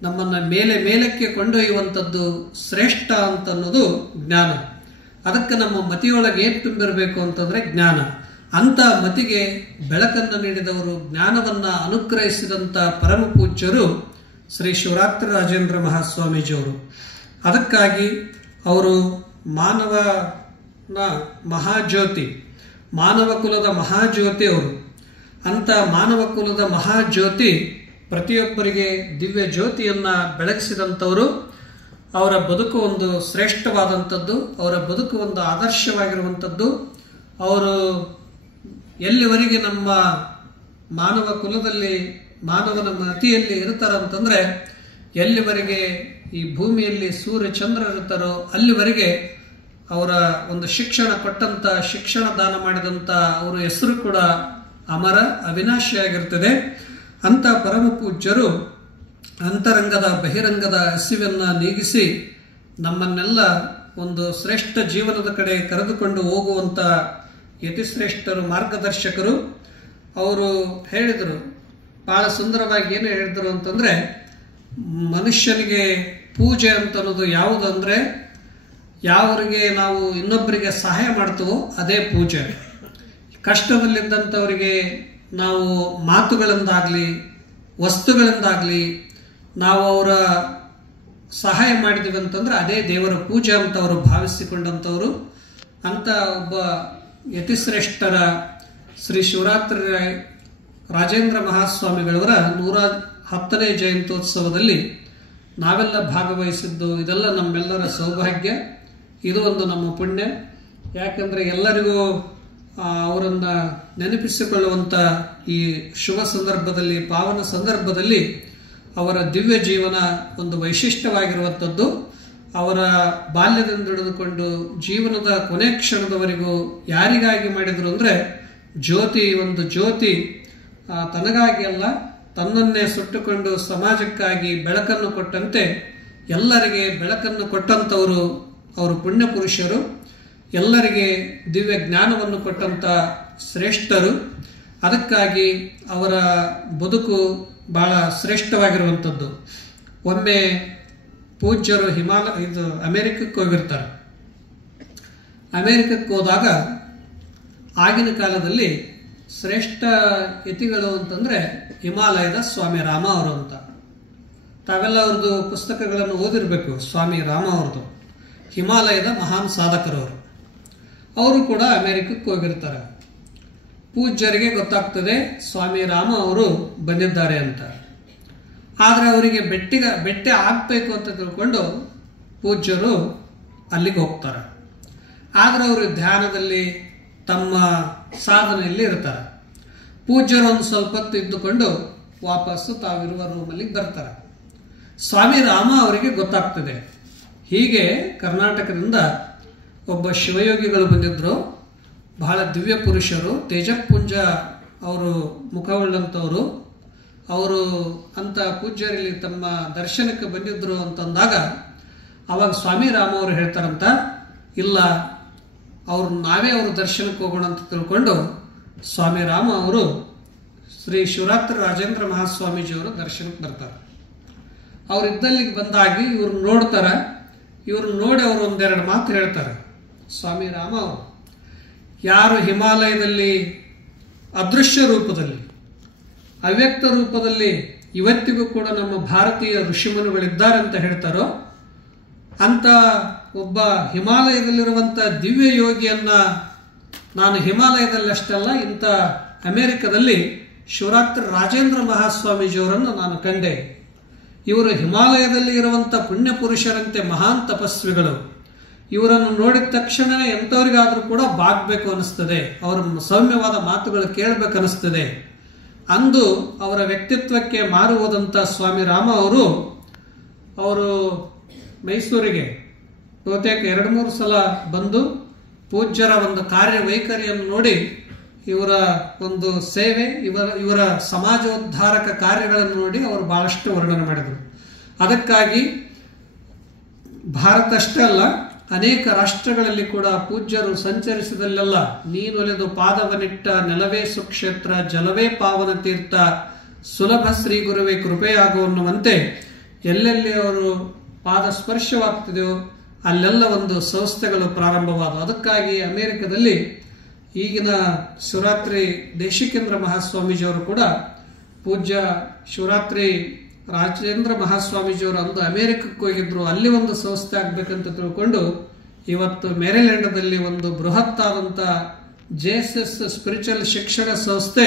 ನಮ್ಮನ್ನು ಮೇಲಕ್ಕೆ ಕೊಂಡೊಯ್ಯುವಂಥದ್ದು ಶ್ರೇಷ್ಠ ಅಂತನ್ನೋದು ಜ್ಞಾನ. ಅದಕ್ಕೆ ನಮ್ಮ ಮತಿಯೊಳಗೆ ಏನು ತುಂಬಿರಬೇಕು ಅಂತಂದರೆ ಜ್ಞಾನ. ಅಂಥ ಮತಿಗೆ ಬೆಳಕನ್ನು ನೀಡಿದವರು, ಜ್ಞಾನವನ್ನು ಅನುಗ್ರಹಿಸಿದಂಥ ಪರಮ ಪೂಜ್ಯರು ಶ್ರೀ ಶಿವರಾತ್ರಿ ರಾಜೇಂದ್ರ ಮಹಾಸ್ವಾಮೀಜಿಯವರು. ಅದಕ್ಕಾಗಿ ಅವರು ಮಾನವನ ಮಹಾಜ್ಯೋತಿ, ಮಾನವ ಕುಲದ ಮಹಾಜ್ಯೋತಿ ಅವರು. ಅಂಥ ಮಾನವ ಕುಲದ ಮಹಾಜ್ಯೋತಿ ಪ್ರತಿಯೊಬ್ಬರಿಗೆ ದಿವ್ಯ ಜ್ಯೋತಿಯನ್ನು ಬೆಳಗಿಸಿದಂಥವರು. ಅವರ ಬದುಕು ಒಂದು ಶ್ರೇಷ್ಠವಾದಂಥದ್ದು, ಅವರ ಬದುಕು ಒಂದು ಆದರ್ಶವಾಗಿರುವಂಥದ್ದು. ಅವರು ಎಲ್ಲಿವರೆಗೆ ನಮ್ಮ ಮಾನವ ಕುಲದಲ್ಲಿ ಮಾನವನ ಮತಿಯಲ್ಲಿ ಇರ್ತಾರಂತಂದರೆ, ಎಲ್ಲಿವರೆಗೆ ಈ ಭೂಮಿಯಲ್ಲಿ ಸೂರ್ಯ ಚಂದ್ರ ಇರ್ತಾರೋ ಅಲ್ಲಿವರೆಗೆ ಅವರ ಒಂದು ಶಿಕ್ಷಣ ಕೊಟ್ಟಂಥ, ಶಿಕ್ಷಣ ದಾನ ಮಾಡಿದಂಥ ಅವರ ಹೆಸರು ಕೂಡ ಅಮರ ಅವಿನಾಶಿಯಾಗಿರ್ತದೆ. ಅಂಥ ಪರಮ ಪೂಜ್ಯರು ಅಂತರಂಗದ ಬಹಿರಂಗದ ಹಸಿವನ್ನು ನೀಗಿಸಿ ನಮ್ಮನ್ನೆಲ್ಲ ಒಂದು ಶ್ರೇಷ್ಠ ಜೀವನದ ಕಡೆ ಕರೆದುಕೊಂಡು ಹೋಗುವಂಥ ಯತಿಶ್ರೇಷ್ಠರು, ಮಾರ್ಗದರ್ಶಕರು. ಅವರು ಹೇಳಿದರು, ಭಾಳ ಸುಂದರವಾಗಿ ಏನು ಹೇಳಿದರು ಅಂತಂದರೆ, ಮನುಷ್ಯನಿಗೆ ಪೂಜೆ ಅಂತನ್ನೋದು ಯಾವುದಂದರೆ, ಯಾವರಿಗೆ ನಾವು ಇನ್ನೊಬ್ಬರಿಗೆ ಸಹಾಯ ಮಾಡ್ತೀವೋ ಅದೇ ಪೂಜೆ. ಕಷ್ಟದಲ್ಲಿದ್ದಂಥವರಿಗೆ ನಾವು ಮಾತುಗಳಿಂದಾಗಲಿ ವಸ್ತುಗಳಿಂದಾಗಲಿ ನಾವು ಅವರ ಸಹಾಯ ಮಾಡಿದ್ದೀವಿ ಅಂತಂದ್ರೆ ಅದೇ ದೇವರ ಪೂಜೆ ಅಂತ ಅವರು ಭಾವಿಸಿಕೊಂಡಂಥವರು. ಅಂಥ ಒಬ್ಬ ಯತಿಶ್ರೇಷ್ಠರ ಶ್ರೀ ಶಿವರಾತ್ರಿ ರಾಜೇಂದ್ರ ಮಹಾಸ್ವಾಮಿಗಳವರ 110ನೇ ಜಯಂತ್ಯೋತ್ಸವದಲ್ಲಿ ನಾವೆಲ್ಲ ಭಾಗವಹಿಸಿದ್ದು, ಇದೆಲ್ಲ ನಮ್ಮೆಲ್ಲರ ಸೌಭಾಗ್ಯ. ಇದು ಒಂದು ನಮ್ಮ ಪುಣ್ಯ. ಯಾಕಂದರೆ ಎಲ್ಲರಿಗೂ ಅವರನ್ನು ನೆನಪಿಸಿಕೊಳ್ಳುವಂಥ ಈ ಶುಭ ಸಂದರ್ಭದಲ್ಲಿ, ಪಾವನ ಸಂದರ್ಭದಲ್ಲಿ ಅವರ ದಿವ್ಯ ಜೀವನ ಒಂದು ವೈಶಿಷ್ಟ್ಯವಾಗಿರುವಂಥದ್ದು. ಅವರ ಬಾಲ್ಯದಿಂದ ಹಿಡಿದುಕೊಂಡು ಜೀವನದ ಕೊನೆ ಕ್ಷಣದವರೆಗೂ ಯಾರಿಗಾಗಿ ಮಾಡಿದರು ಅಂದರೆ, ಒಂದು ಜ್ಯೋತಿ ತನಗಾಗಿ ಅಲ್ಲ, ತನ್ನನ್ನೇ ಸುಟ್ಟುಕೊಂಡು ಸಮಾಜಕ್ಕಾಗಿ ಬೆಳಕನ್ನು ಕೊಟ್ಟಂತೆ ಎಲ್ಲರಿಗೆ ಬೆಳಕನ್ನು ಕೊಟ್ಟಂಥವರು ಅವರು ಪುಣ್ಯ ಪುರುಷರು. ಎಲ್ಲರಿಗೆ ದಿವ್ಯ ಜ್ಞಾನವನ್ನು ಕೊಟ್ಟಂಥ ಶ್ರೇಷ್ಠರು. ಅದಕ್ಕಾಗಿ ಅವರ ಬದುಕು ಬಹಳ ಶ್ರೇಷ್ಠವಾಗಿರುವಂಥದ್ದು. ಒಮ್ಮೆ ಪೂಜ್ಯರು ಅಮೇರಿಕಕ್ಕೆ ಹೋಗಿರ್ತಾರೆ. ಅಮೇರಿಕಕ್ಕೆ ಹೋದಾಗ ಆಗಿನ ಕಾಲದಲ್ಲಿ ಶ್ರೇಷ್ಠ ಯತಿಗಳು ಅಂತಂದರೆ ಹಿಮಾಲಯದ ಸ್ವಾಮಿ ರಾಮ ಅವರು ಅಂತ. ತಾವೆಲ್ಲ ಅವ್ರದ್ದು ಪುಸ್ತಕಗಳನ್ನು ಓದಿರಬೇಕು. ಸ್ವಾಮಿ ರಾಮ ಅವ್ರದ್ದು ಹಿಮಾಲಯದ ಮಹಾನ್ ಸಾಧಕರವರು. ಅವರು ಕೂಡ ಅಮೇರಿಕಕ್ಕೆ ಹೋಗಿರ್ತಾರೆ. ಪೂಜ್ಯರಿಗೆ ಗೊತ್ತಾಗ್ತದೆ ಸ್ವಾಮಿ ರಾಮ ಅವರು ಬಂದಿದ್ದಾರೆ ಅಂತ. ಆದರೆ ಅವರಿಗೆ ಭೇಟಿ ಆಗಬೇಕು ಅಂತ ತಿಳ್ಕೊಂಡು ಪೂಜ್ಯರು ಅಲ್ಲಿಗೆ ಹೋಗ್ತಾರೆ. ಆದರೆ ಅವರು ಧ್ಯಾನದಲ್ಲಿ ತಮ್ಮ ಸಾಧನೆಯಲ್ಲಿ ಇರ್ತಾರೆ. ಪೂಜ್ಯರು ಒಂದು ಸ್ವಲ್ಪ ಹೊತ್ತು ಇದ್ದುಕೊಂಡು ವಾಪಸ್ಸು ತಾವಿರುವ ರೂಮಲ್ಲಿ ಬರ್ತಾರೆ. ಸ್ವಾಮಿ ರಾಮ ಅವರಿಗೆ ಗೊತ್ತಾಗ್ತದೆ, ಹೀಗೆ ಕರ್ನಾಟಕದಿಂದ ಒಬ್ಬ ಶಿವಯೋಗಿಗಳು ಬಂದಿದ್ದರು, ಬಹಳ ದಿವ್ಯ ಪುರುಷರು, ತೇಜಪುಂಜ ಅವರು ಮುಖವುಳ್ಳಂಥವರು. ಅವರು ಅಂಥ ಪೂಜ್ಯರಲ್ಲಿ ತಮ್ಮ ದರ್ಶನಕ್ಕೆ ಬಂದಿದ್ದರು ಅಂತಂದಾಗ ಅವಾಗ ಸ್ವಾಮಿ ರಾಮ ಅವರು ಹೇಳ್ತಾರಂತ, ಇಲ್ಲ ನಾವೇ ಅವ್ರ ದರ್ಶನಕ್ಕೆ ಹೋಗೋಣ ಅಂತ ತಿಳ್ಕೊಂಡು ಸ್ವಾಮಿ ರಾಮ ಅವರು ಶ್ರೀ ಶಿವರಾತ್ರಿ ರಾಜೇಂದ್ರ ಮಹಾಸ್ವಾಮೀಜಿಯವರು ದರ್ಶನಕ್ಕೆ ಬರ್ತಾರೆ. ಅವರಿದ್ದಲ್ಲಿಗೆ ಬಂದಾಗಿ ಇವ್ರನ್ನ ನೋಡ್ತಾರೆ. ಇವ್ರನ್ನ ನೋಡಿ ಅವರು ಒಂದೆರಡು ಮಾತು ಹೇಳ್ತಾರೆ. ಸ್ವಾಮಿ ರಾಮ ಅವರು ಯಾರು ಹಿಮಾಲಯದಲ್ಲಿ ಅದೃಶ್ಯ ರೂಪದಲ್ಲಿ, ಅವ್ಯಕ್ತ ರೂಪದಲ್ಲಿ ಇವತ್ತಿಗೂ ಕೂಡ ನಮ್ಮ ಭಾರತೀಯ ಋಷಿಮುನಿಗಳಿದ್ದಾರೆ ಅಂತ ಹೇಳ್ತಾರೋ ಅಂತ ಒಬ್ಬ ಹಿಮಾಲಯದಲ್ಲಿರುವಂಥ ದಿವ್ಯ ಯೋಗಿಯನ್ನ ನಾನು ಹಿಮಾಲಯದಲ್ಲಿ ಅಷ್ಟಲ್ಲ, ಇಂಥ ಅಮೆರಿಕದಲ್ಲಿ ಶಿವರಾತ್ರಿ ರಾಜೇಂದ್ರ ಮಹಾಸ್ವಾಮೀಜಿಯವರನ್ನು ನಾನು ಕಂಡೆ. ಇವರು ಹಿಮಾಲಯದಲ್ಲಿ ಇರುವಂಥ ಪುಣ್ಯ ಪುರುಷರಂತೆ ಮಹಾನ್ ತಪಸ್ವಿಗಳು. ಇವರನ್ನು ನೋಡಿದ ತಕ್ಷಣವೇ ಎಂಥವ್ರಿಗಾದರೂ ಕೂಡ ಬಾಗ್ಬೇಕು ಅನಿಸ್ತದೆ, ಅವರ ಸೌಮ್ಯವಾದ ಮಾತುಗಳು ಕೇಳಬೇಕು ಅನಿಸ್ತದೆ. ಅಂದು ಅವರ ವ್ಯಕ್ತಿತ್ವಕ್ಕೆ ಮಾರು ಹೋದಂಥ ಸ್ವಾಮಿ ರಾಮ ಅವರು ಮೈಸೂರಿಗೆ ಬಹುತೇಕ 2-3 ಸಲ ಬಂದು ಪೂಜ್ಯರ ಒಂದು ಕಾರ್ಯವೈಖರಿಯನ್ನು ನೋಡಿ ಇವರ ಒಂದು ಸೇವೆ, ಇವರ ಸಮಾಜೋದ್ಧಾರಕ ಕಾರ್ಯಗಳನ್ನು ನೋಡಿ ಅವರು ಬಹಳಷ್ಟು ವರ್ಣನೆ ಮಾಡಿದರು. ಅದಕ್ಕಾಗಿ ಭಾರತ ಅಷ್ಟೇ ಅಲ್ಲ, ಅನೇಕ ರಾಷ್ಟ್ರಗಳಲ್ಲಿ ಕೂಡ ಪೂಜ್ಯರು ಸಂಚರಿಸಿದಲ್ಲೆಲ್ಲ ನೀನೊಲೆದು ಪಾದವನಿಟ್ಟ ನೆಲವೇ ಸುಕ್ಷೇತ್ರ ಜಲವೇ ಪಾವನ ತೀರ್ಥ ಸುಲಭ ಶ್ರೀ ಗುರುವೇ ಕೃಪೆಯಾಗು ಅನ್ನುವಂತೆ ಎಲ್ಲೆಲ್ಲಿ ಅವರು ಪಾದ ಸ್ಪರ್ಶವಾಗ್ತಿದೆಯೋ ಅಲ್ಲೆಲ್ಲ ಒಂದು ಸಂಸ್ಥೆಗಳು ಪ್ರಾರಂಭವಾದವು. ಅದಕ್ಕಾಗಿ ಅಮೆರಿಕದಲ್ಲಿ ಈಗಿನ ಶಿವರಾತ್ರಿ ದೇಶಿಕೇಂದ್ರ ಮಹಾಸ್ವಾಮೀಜಿಯವರು ಕೂಡ ಪೂಜ್ಯ ಶಿವರಾತ್ರಿ ರಾಜೇಂದ್ರ ಮಹಾಸ್ವಾಮೀಜಿಯವರು ಅಂದು ಅಮೆರಿಕಕ್ಕೆ ಹೋಗಿದ್ರು, ಅಲ್ಲಿ ಒಂದು ಸಂಸ್ಥೆ ಆಗ್ಬೇಕಂತ ತಿಳ್ಕೊಂಡು ಇವತ್ತು ಮೇರಿಲ್ಯಾಂಡದಲ್ಲಿ ಒಂದು ಬೃಹತ್ತಾದಂಥ JSS ಸ್ಪಿರಿಚುವಲ್ ಶಿಕ್ಷಣ ಸಂಸ್ಥೆ,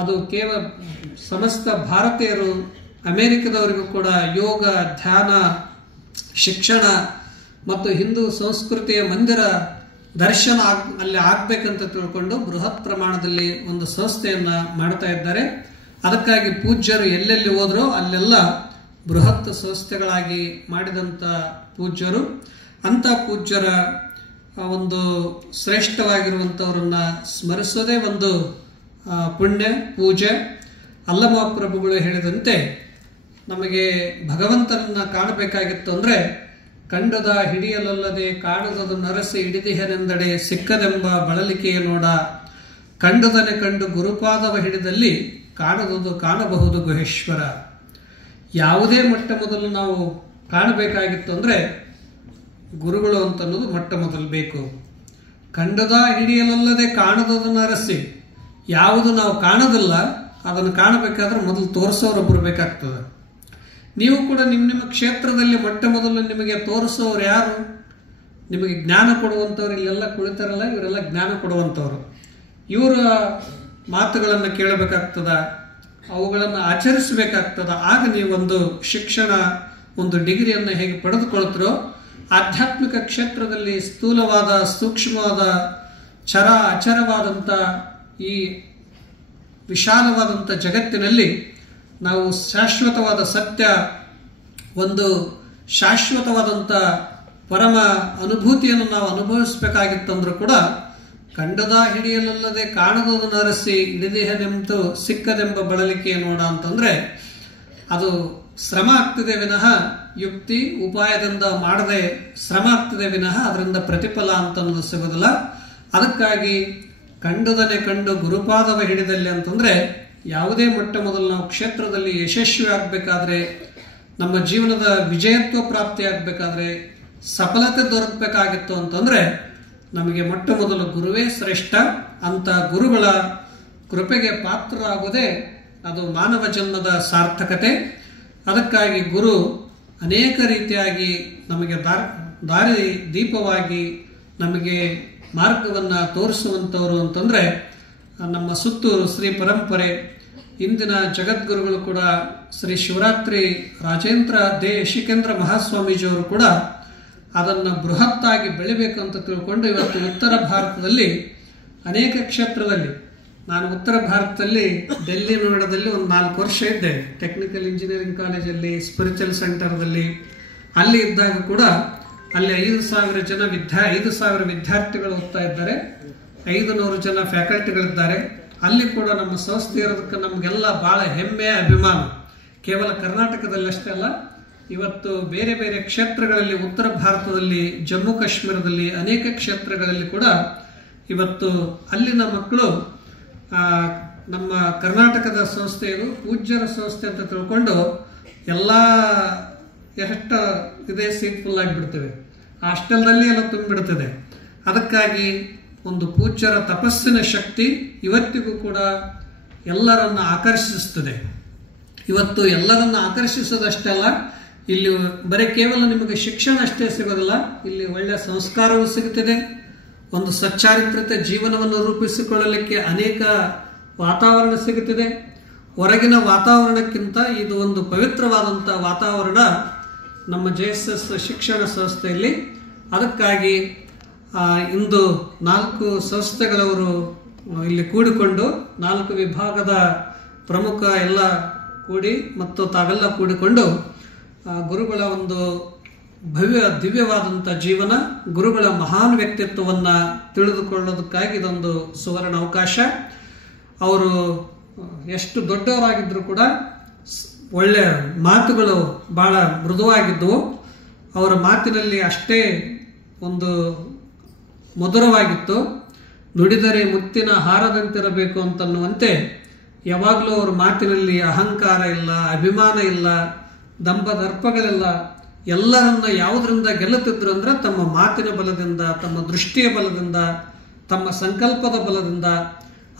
ಅದು ಕೇವಲ ಸಮಸ್ತ ಭಾರತೀಯರು ಅಮೆರಿಕದವರಿಗೂ ಕೂಡ ಯೋಗ ಧ್ಯಾನ ಶಿಕ್ಷಣ ಮತ್ತು ಹಿಂದೂ ಸಂಸ್ಕೃತಿಯ ಮಂದಿರ ದರ್ಶನ ಅಲ್ಲಿ ಆಗ್ಬೇಕಂತ ತಿಳ್ಕೊಂಡು ಬೃಹತ್ ಪ್ರಮಾಣದಲ್ಲಿ ಒಂದು ಸಂಸ್ಥೆಯನ್ನ ಮಾಡ್ತಾ ಇದ್ದಾರೆ. ಅದಕ್ಕಾಗಿ ಪೂಜ್ಯರು ಎಲ್ಲೆಲ್ಲಿ ಹೋದ್ರೋ ಅಲ್ಲೆಲ್ಲ ಬೃಹತ್ ಸಂಸ್ಥೆಗಳಾಗಿ ಮಾಡಿದಂಥ ಪೂಜ್ಯರು. ಅಂಥ ಪೂಜ್ಯರ ಒಂದು ಶ್ರೇಷ್ಠವಾಗಿರುವಂಥವರನ್ನ ಸ್ಮರಿಸೋದೇ ಒಂದು ಪುಣ್ಯ ಪೂಜೆ. ಅಲ್ಲಮಹಾಪ್ರಭುಗಳು ಹೇಳಿದಂತೆ ನಮಗೆ ಭಗವಂತನನ್ನ ಕಾಣಬೇಕಾಗಿತ್ತು ಅಂದರೆ ಕಂಡದ ಹಿಡಿಯಲಲ್ಲದೆ ಕಾಣುವುದು ನರಸಿ ಹಿಡಿದಿಹನೆಂದಡೆ ಸಿಕ್ಕದೆಂಬ ಬಳಲಿಕೆಯ ನೋಡ, ಕಂಡುದನೆ ಕಂಡು ಗುರುಪಾದವ ಹಿಡಿದಲ್ಲಿ ಕಾಣುವುದು ಕಾಣಬಹುದು ಗುಹೇಶ್ವರ. ಯಾವುದೇ ಮೊಟ್ಟ ಮೊದಲು ನಾವು ಕಾಣಬೇಕಾಗಿತ್ತು ಅಂದರೆ ಗುರುಗಳು ಅಂತ ಅನ್ನೋದು ಮೊಟ್ಟ ಮೊದಲು ಬೇಕು. ಕಂಡದ ಹಿಡಿಯಲಲ್ಲದೆ ಕಾಣುವುದನ್ನು ಅರಸಿ, ಯಾವುದು ನಾವು ಕಾಣೋದಿಲ್ಲ ಅದನ್ನು ಕಾಣಬೇಕಾದ್ರೆ ಮೊದಲು ತೋರಿಸೋರೊಬ್ಬರು ಬೇಕಾಗ್ತದೆ. ನೀವು ಕೂಡ ನಿಮ್ಮ ಕ್ಷೇತ್ರದಲ್ಲಿ ಮೊಟ್ಟ ಮೊದಲು ನಿಮಗೆ ತೋರಿಸೋರು ಯಾರು? ನಿಮಗೆ ಜ್ಞಾನ ಕೊಡುವಂಥವ್ರು ಇಲ್ಲೆಲ್ಲ ಕುಳಿತಾರಲ್ಲ, ಇವರೆಲ್ಲ ಜ್ಞಾನ ಕೊಡುವಂಥವ್ರು. ಇವರ ಮಾತುಗಳನ್ನು ಕೇಳಬೇಕಾಗ್ತದ, ಅವುಗಳನ್ನು ಆಚರಿಸಬೇಕಾಗ್ತದ. ಆಗ ನೀವೊಂದು ಶಿಕ್ಷಣ ಒಂದು ಡಿಗ್ರಿಯನ್ನು ಹೇಗೆ ಪಡೆದುಕೊಳ್ತೀರೋ ಆಧ್ಯಾತ್ಮಿಕ ಕ್ಷೇತ್ರದಲ್ಲಿ ಸ್ಥೂಲವಾದ ಸೂಕ್ಷ್ಮವಾದ ಚರ ಅಚರವಾದಂಥ ಈ ವಿಶಾಲವಾದಂಥ ಜಗತ್ತಿನಲ್ಲಿ ನಾವು ಶಾಶ್ವತವಾದ ಸತ್ಯ, ಒಂದು ಶಾಶ್ವತವಾದಂಥ ಪರಮ ಅನುಭೂತಿಯನ್ನು ನಾವು ಅನುಭವಿಸಬೇಕಾಗಿತ್ತಂದ್ರೂ ಕೂಡ ಕಂಡದ ಹಿಡಿಯಲಲ್ಲದೆ ಕಾಣುವುದನ್ನು ಅರಸಿ ಹಿಡಿದಿಹನೆಂದು ಸಿಕ್ಕದೆಂಬ ಬಳಲಿಕೆ ನೋಡ ಅಂತಂದ್ರೆ ಅದು ಶ್ರಮ ಆಗ್ತಿದೆ ವಿನಃ ಯುಕ್ತಿ ಉಪಾಯದಿಂದ ಮಾಡದೆ ಶ್ರಮ ಆಗ್ತಿದೆ ವಿನಃ ಅದರಿಂದ ಪ್ರತಿಫಲ ಅಂತ ಅನ್ನೋದು ಸಿಗೋದಿಲ್ಲ. ಅದಕ್ಕಾಗಿ ಕಂಡುದನೆ ಕಂಡು ಗುರುಪಾದವ ಹಿಡಿದಲ್ಲಿ ಅಂತಂದ್ರೆ ಯಾವುದೇ ಮೊಟ್ಟ ಮೊದಲು ನಾವು ಕ್ಷೇತ್ರದಲ್ಲಿ ಯಶಸ್ವಿ ಆಗಬೇಕಾದ್ರೆ, ನಮ್ಮ ಜೀವನದ ವಿಜಯತ್ವ ಪ್ರಾಪ್ತಿ ಆಗಬೇಕಾದ್ರೆ, ಸಫಲತೆ ದೊರಕಬೇಕಾಗಿತ್ತು ಅಂತಂದ್ರೆ ನಮಗೆ ಮೊಟ್ಟ ಮೊದಲು ಗುರುವೇ ಶ್ರೇಷ್ಠ. ಅಂತ ಗುರುಗಳ ಕೃಪೆಗೆ ಪಾತ್ರರಾಗುವುದೇ ಅದು ಮಾನವ ಜನ್ಮದ ಸಾರ್ಥಕತೆ. ಅದಕ್ಕಾಗಿ ಗುರು ಅನೇಕ ರೀತಿಯಾಗಿ ನಮಗೆ ದಾರಿ ದೀಪವಾಗಿ ನಮಗೆ ಮಾರ್ಗವನ್ನು ತೋರಿಸುವಂಥವರು ಅಂತಂದರೆ ನಮ್ಮ ಸುತ್ತೂರು ಶ್ರೀ ಪರಂಪರೆ. ಇಂದಿನ ಜಗದ್ಗುರುಗಳು ಕೂಡ ಶ್ರೀ ಶಿವರಾತ್ರಿ ರಾಜೇಂದ್ರ ದೇಶಿಕೇಂದ್ರ ಮಹಾಸ್ವಾಮೀಜಿಯವರು ಕೂಡ ಅದನ್ನು ಬೃಹತ್ತಾಗಿ ಬೆಳಿಬೇಕಂತ ತಿಳ್ಕೊಂಡು ಇವತ್ತು ಉತ್ತರ ಭಾರತದಲ್ಲಿ ಅನೇಕ ಕ್ಷೇತ್ರದಲ್ಲಿ, ನಾನು ಉತ್ತರ ಭಾರತದಲ್ಲಿ ಡೆಲ್ಲಿ ನೋಯ್ಡಾದಲ್ಲಿ ಒಂದು 4 ವರ್ಷ ಇದ್ದೆ, ಟೆಕ್ನಿಕಲ್ ಇಂಜಿನಿಯರಿಂಗ್ ಕಾಲೇಜಲ್ಲಿ ಸ್ಪಿರಿಚುವಲ್ ಸೆಂಟರ್ದಲ್ಲಿ. ಅಲ್ಲಿ ಇದ್ದಾಗ ಕೂಡ ಅಲ್ಲಿ 5,000 ವಿದ್ಯಾರ್ಥಿಗಳು ಓದ್ತಾ ಇದ್ದಾರೆ, 500 ಜನ ಫ್ಯಾಕಲ್ಟಿಗಳಿದ್ದಾರೆ. ಅಲ್ಲಿ ಕೂಡ ನಮ್ಮ ಸಂಸ್ಥೆ ಇರೋದಕ್ಕೆ ನಮಗೆಲ್ಲ ಭಾಳ ಹೆಮ್ಮೆ ಅಭಿಮಾನ. ಕೇವಲ ಕರ್ನಾಟಕದಲ್ಲಿ ಅಷ್ಟೇ ಅಲ್ಲ, ಇವತ್ತು ಬೇರೆ ಬೇರೆ ಕ್ಷೇತ್ರಗಳಲ್ಲಿ ಉತ್ತರ ಭಾರತದಲ್ಲಿ ಜಮ್ಮು ಕಾಶ್ಮೀರದಲ್ಲಿ ಅನೇಕ ಕ್ಷೇತ್ರಗಳಲ್ಲಿ ಕೂಡ ಇವತ್ತು ಅಲ್ಲಿನ ಮಕ್ಕಳು ನಮ್ಮ ಕರ್ನಾಟಕದ ಸಂಸ್ಥೆ ಇದು ಪೂಜ್ಯರ ಸಂಸ್ಥೆ ಅಂತ ತಿಳ್ಕೊಂಡು ಎಲ್ಲ ಎಷ್ಟು ಇದೆ ಸೀಟ್ ಫುಲ್ ಆಗಿಬಿಡ್ತೇವೆ, ಹಾಸ್ಟೆಲ್ನಲ್ಲಿ ಎಲ್ಲ ತುಂಬಿಬಿಡ್ತದೆ. ಅದಕ್ಕಾಗಿ ಒಂದು ಪೂಜ್ಯರ ತಪಸ್ಸಿನ ಶಕ್ತಿ ಇವತ್ತಿಗೂ ಕೂಡ ಎಲ್ಲರನ್ನ ಆಕರ್ಷಿಸುತ್ತದೆ. ಇವತ್ತು ಎಲ್ಲರನ್ನ ಆಕರ್ಷಿಸೋದಷ್ಟೇ ಅಲ್ಲ, ಇಲ್ಲಿ ಬರೀ ಕೇವಲ ನಿಮಗೆ ಶಿಕ್ಷಣ ಅಷ್ಟೇ ಸಿಗೋದಿಲ್ಲ, ಇಲ್ಲಿ ಒಳ್ಳೆಯ ಸಂಸ್ಕಾರವೂ ಸಿಗುತ್ತದೆ. ಒಂದು ಸಚ್ಚಾರಿತ್ರತೆ ಜೀವನವನ್ನು ರೂಪಿಸಿಕೊಳ್ಳಲಿಕ್ಕೆ ಅನೇಕ ವಾತಾವರಣ ಸಿಗುತ್ತದೆ. ಹೊರಗಿನ ವಾತಾವರಣಕ್ಕಿಂತ ಇದು ಒಂದು ಪವಿತ್ರವಾದಂಥ ವಾತಾವರಣ ನಮ್ಮ JSS ಶಿಕ್ಷಣ ಸಂಸ್ಥೆಯಲ್ಲಿ. ಅದಕ್ಕಾಗಿ ಇಂದು 4 ಸಂಸ್ಥೆಗಳವರು ಇಲ್ಲಿ ಕೂಡಿಕೊಂಡು 4 ವಿಭಾಗದ ಪ್ರಮುಖ ಎಲ್ಲ ಕೂಡಿ ಮತ್ತು ತಾವೆಲ್ಲ ಕೂಡಿಕೊಂಡು ಗುರುಗಳ ಒಂದು ದಿವ್ಯವಾದಂಥ ಜೀವನ, ಗುರುಗಳ ಮಹಾನ್ ವ್ಯಕ್ತಿತ್ವವನ್ನು ತಿಳಿದುಕೊಳ್ಳೋದಕ್ಕಾಗಿ ಇದೊಂದು ಸುವರ್ಣ ಅವಕಾಶ. ಅವರು ಎಷ್ಟು ದೊಡ್ಡವರಾಗಿದ್ದರೂ ಕೂಡ ಒಳ್ಳೆಯ ಮಾತುಗಳು ಬಹಳ ಮೃದುವಾಗಿದ್ದವು. ಅವರ ಮಾತಿನಲ್ಲಿ ಅಷ್ಟೇ ಒಂದು ಮಧುರವಾಗಿತ್ತು. ನುಡಿದರೆ ಮುತ್ತಿನ ಹಾರದಂತಿರಬೇಕು ಅಂತನ್ನುವಂತೆ ಯಾವಾಗಲೂ ಅವರ ಮಾತಿನಲ್ಲಿ ಅಹಂಕಾರ ಇಲ್ಲ, ಅಭಿಮಾನ ಇಲ್ಲ, ದಂಭದರ್ಪಗಳಿಲ್ಲ. ಎಲ್ಲರನ್ನ ಯಾವುದರಿಂದ ಗೆಲ್ಲುತ್ತಿದ್ರು ಅಂದ್ರೆ ತಮ್ಮ ಮಾತಿನ ಬಲದಿಂದ, ತಮ್ಮ ದೃಷ್ಟಿಯ ಬಲದಿಂದ, ತಮ್ಮ ಸಂಕಲ್ಪದ ಬಲದಿಂದ.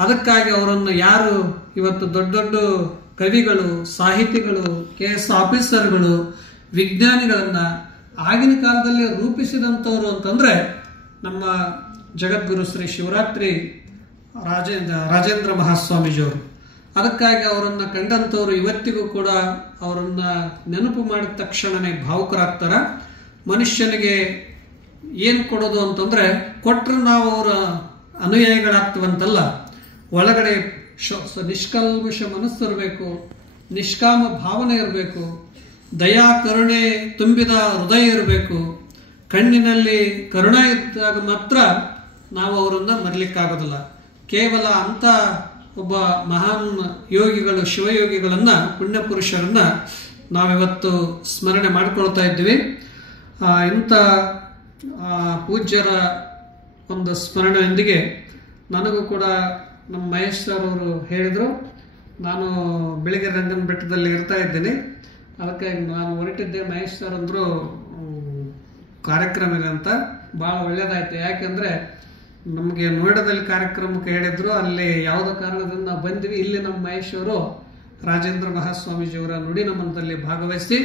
ಅದಕ್ಕಾಗಿ ಅವರನ್ನು ಯಾರು ಇವತ್ತು ದೊಡ್ಡ ದೊಡ್ಡ ಕವಿಗಳು, ಸಾಹಿತಿಗಳು, KS ಆಫೀಸರ್ಗಳು, ವಿಜ್ಞಾನಿಗಳನ್ನ ಆಗಿನ ಕಾಲದಲ್ಲಿ ರೂಪಿಸಿದಂಥವ್ರು ಅಂತಂದ್ರೆ ನಮ್ಮ ಜಗದ್ಗುರು ಶ್ರೀ ಶಿವರಾತ್ರಿ ರಾಜೇಂದ್ರ ಮಹಾಸ್ವಾಮೀಜಿಯವರು. ಅದಕ್ಕಾಗಿ ಅವರನ್ನು ಕಂಡಂಥವ್ರು ಇವತ್ತಿಗೂ ಕೂಡ ಅವರನ್ನ ನೆನಪು ಮಾಡಿದ ತಕ್ಷಣನೇ ಭಾವುಕರಾಗ್ತಾರ. ಮನುಷ್ಯನಿಗೆ ಏನು ಕೊಡೋದು ಅಂತಂದ್ರೆ, ಕೊಟ್ಟರೆ ನಾವು ಅವರ ಅನುಯಾಯಿಗಳಾಗ್ತೀವಂತಲ್ಲ, ಒಳಗಡೆ ನಿಷ್ಕಲ್ಮಶ ಮನಸ್ಸು ಇರಬೇಕು, ನಿಷ್ಕಾಮ ಭಾವನೆ ಇರಬೇಕು, ದಯಾ ಕರುಣೆ ತುಂಬಿದ ಹೃದಯ ಇರಬೇಕು. ಕಣ್ಣಿನಲ್ಲಿ ಕರುಣ ಇದ್ದಾಗ ಮಾತ್ರ ನಾವು ಅವರನ್ನು ಮರಲಿಕ್ಕಾಗೋದಿಲ್ಲ. ಕೇವಲ ಅಂಥ ಒಬ್ಬ ಮಹಾನ್ ಯೋಗಿಗಳು, ಶಿವಯೋಗಿಗಳನ್ನ, ಪುಣ್ಯ ಪುರುಷರನ್ನ ನಾವಿವತ್ತು ಸ್ಮರಣೆ ಮಾಡಿಕೊಳ್ತಾ ಇದ್ದೀವಿ. ಇಂಥ ಪೂಜ್ಯರ ಒಂದು ಸ್ಮರಣೆಯೊಂದಿಗೆ ನನಗೂ ಕೂಡ ನಮ್ಮ ಮಹೇಶ್ ಸರ್ ಅವರು ಹೇಳಿದರು, ನಾನು ಬೆಳಿಗ್ಗೆ ರಂಗನ ಬೆಟ್ಟದಲ್ಲಿ ಇರ್ತಾ ಇದ್ದೀನಿ, ಅದಕ್ಕಾಗಿ ನಾನು ಹೊರಟಿದ್ದೆ. ಮಹೇಶ್ ಸರ್ ಅಂದರು ಕಾರ್ಯಕ್ರಮ ಇದೆ ಅಂತ. ಭಾಳ ಒಳ್ಳೇದಾಯ್ತು. ಯಾಕೆಂದರೆ ನಮಗೆ ನೋಯ್ಡಾದಲ್ಲಿ ಕಾರ್ಯಕ್ರಮಕ್ಕೆ ಹೇಳಿದ್ರು, ಅಲ್ಲಿ ಯಾವುದೋ ಕಾರಣದಿಂದ ನಾವು ಬಂದ್ವಿ. ಇಲ್ಲಿ ನಮ್ಮ ಮಹೇಶ್ ಅವರು ರಾಜೇಂದ್ರ ಮಹಾಸ್ವಾಮೀಜಿಯವರ ನುಡಿ ನಮನದಲ್ಲಿ ಭಾಗವಹಿಸಿ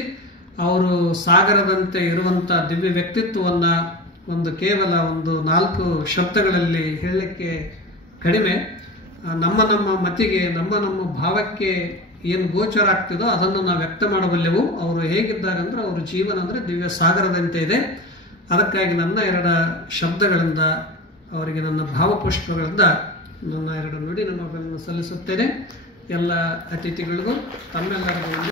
ಅವರು ಸಾಗರದಂತೆ ಇರುವಂಥ ದಿವ್ಯ ವ್ಯಕ್ತಿತ್ವವನ್ನು ಕೇವಲ 4 ಶಬ್ದಗಳಲ್ಲಿ ಹೇಳಲಿಕ್ಕೆ ಕಡಿಮೆ. ನಮ್ಮ ಮತಿಗೆ, ನಮ್ಮ ಭಾವಕ್ಕೆ ಏನು ಗೋಚರ ಆಗ್ತಿದೋ ಅದನ್ನು ನಾವು ವ್ಯಕ್ತ ಮಾಡಬಲ್ಲೆವು. ಅವರು ಹೇಗಿದ್ದಾರಂದ್ರೆ, ಅವ್ರ ಜೀವನ ಅಂದರೆ ದಿವ್ಯ ಸಾಗರದಂತೆ ಇದೆ. ಅದಕ್ಕಾಗಿ ನನ್ನ 2 ಶಬ್ದಗಳಿಂದ, ಅವರಿಗೆ ನನ್ನ ಭಾವಪುಷ್ಪಗಳಿಂದ ನನ್ನ 2 ನುಡಿ ನಮನಗಳನ್ನು ಸಲ್ಲಿಸುತ್ತೇನೆ. ಎಲ್ಲ ಅತಿಥಿಗಳಿಗೂ ತಮ್ಮೆಲ್ಲರಿಗೂ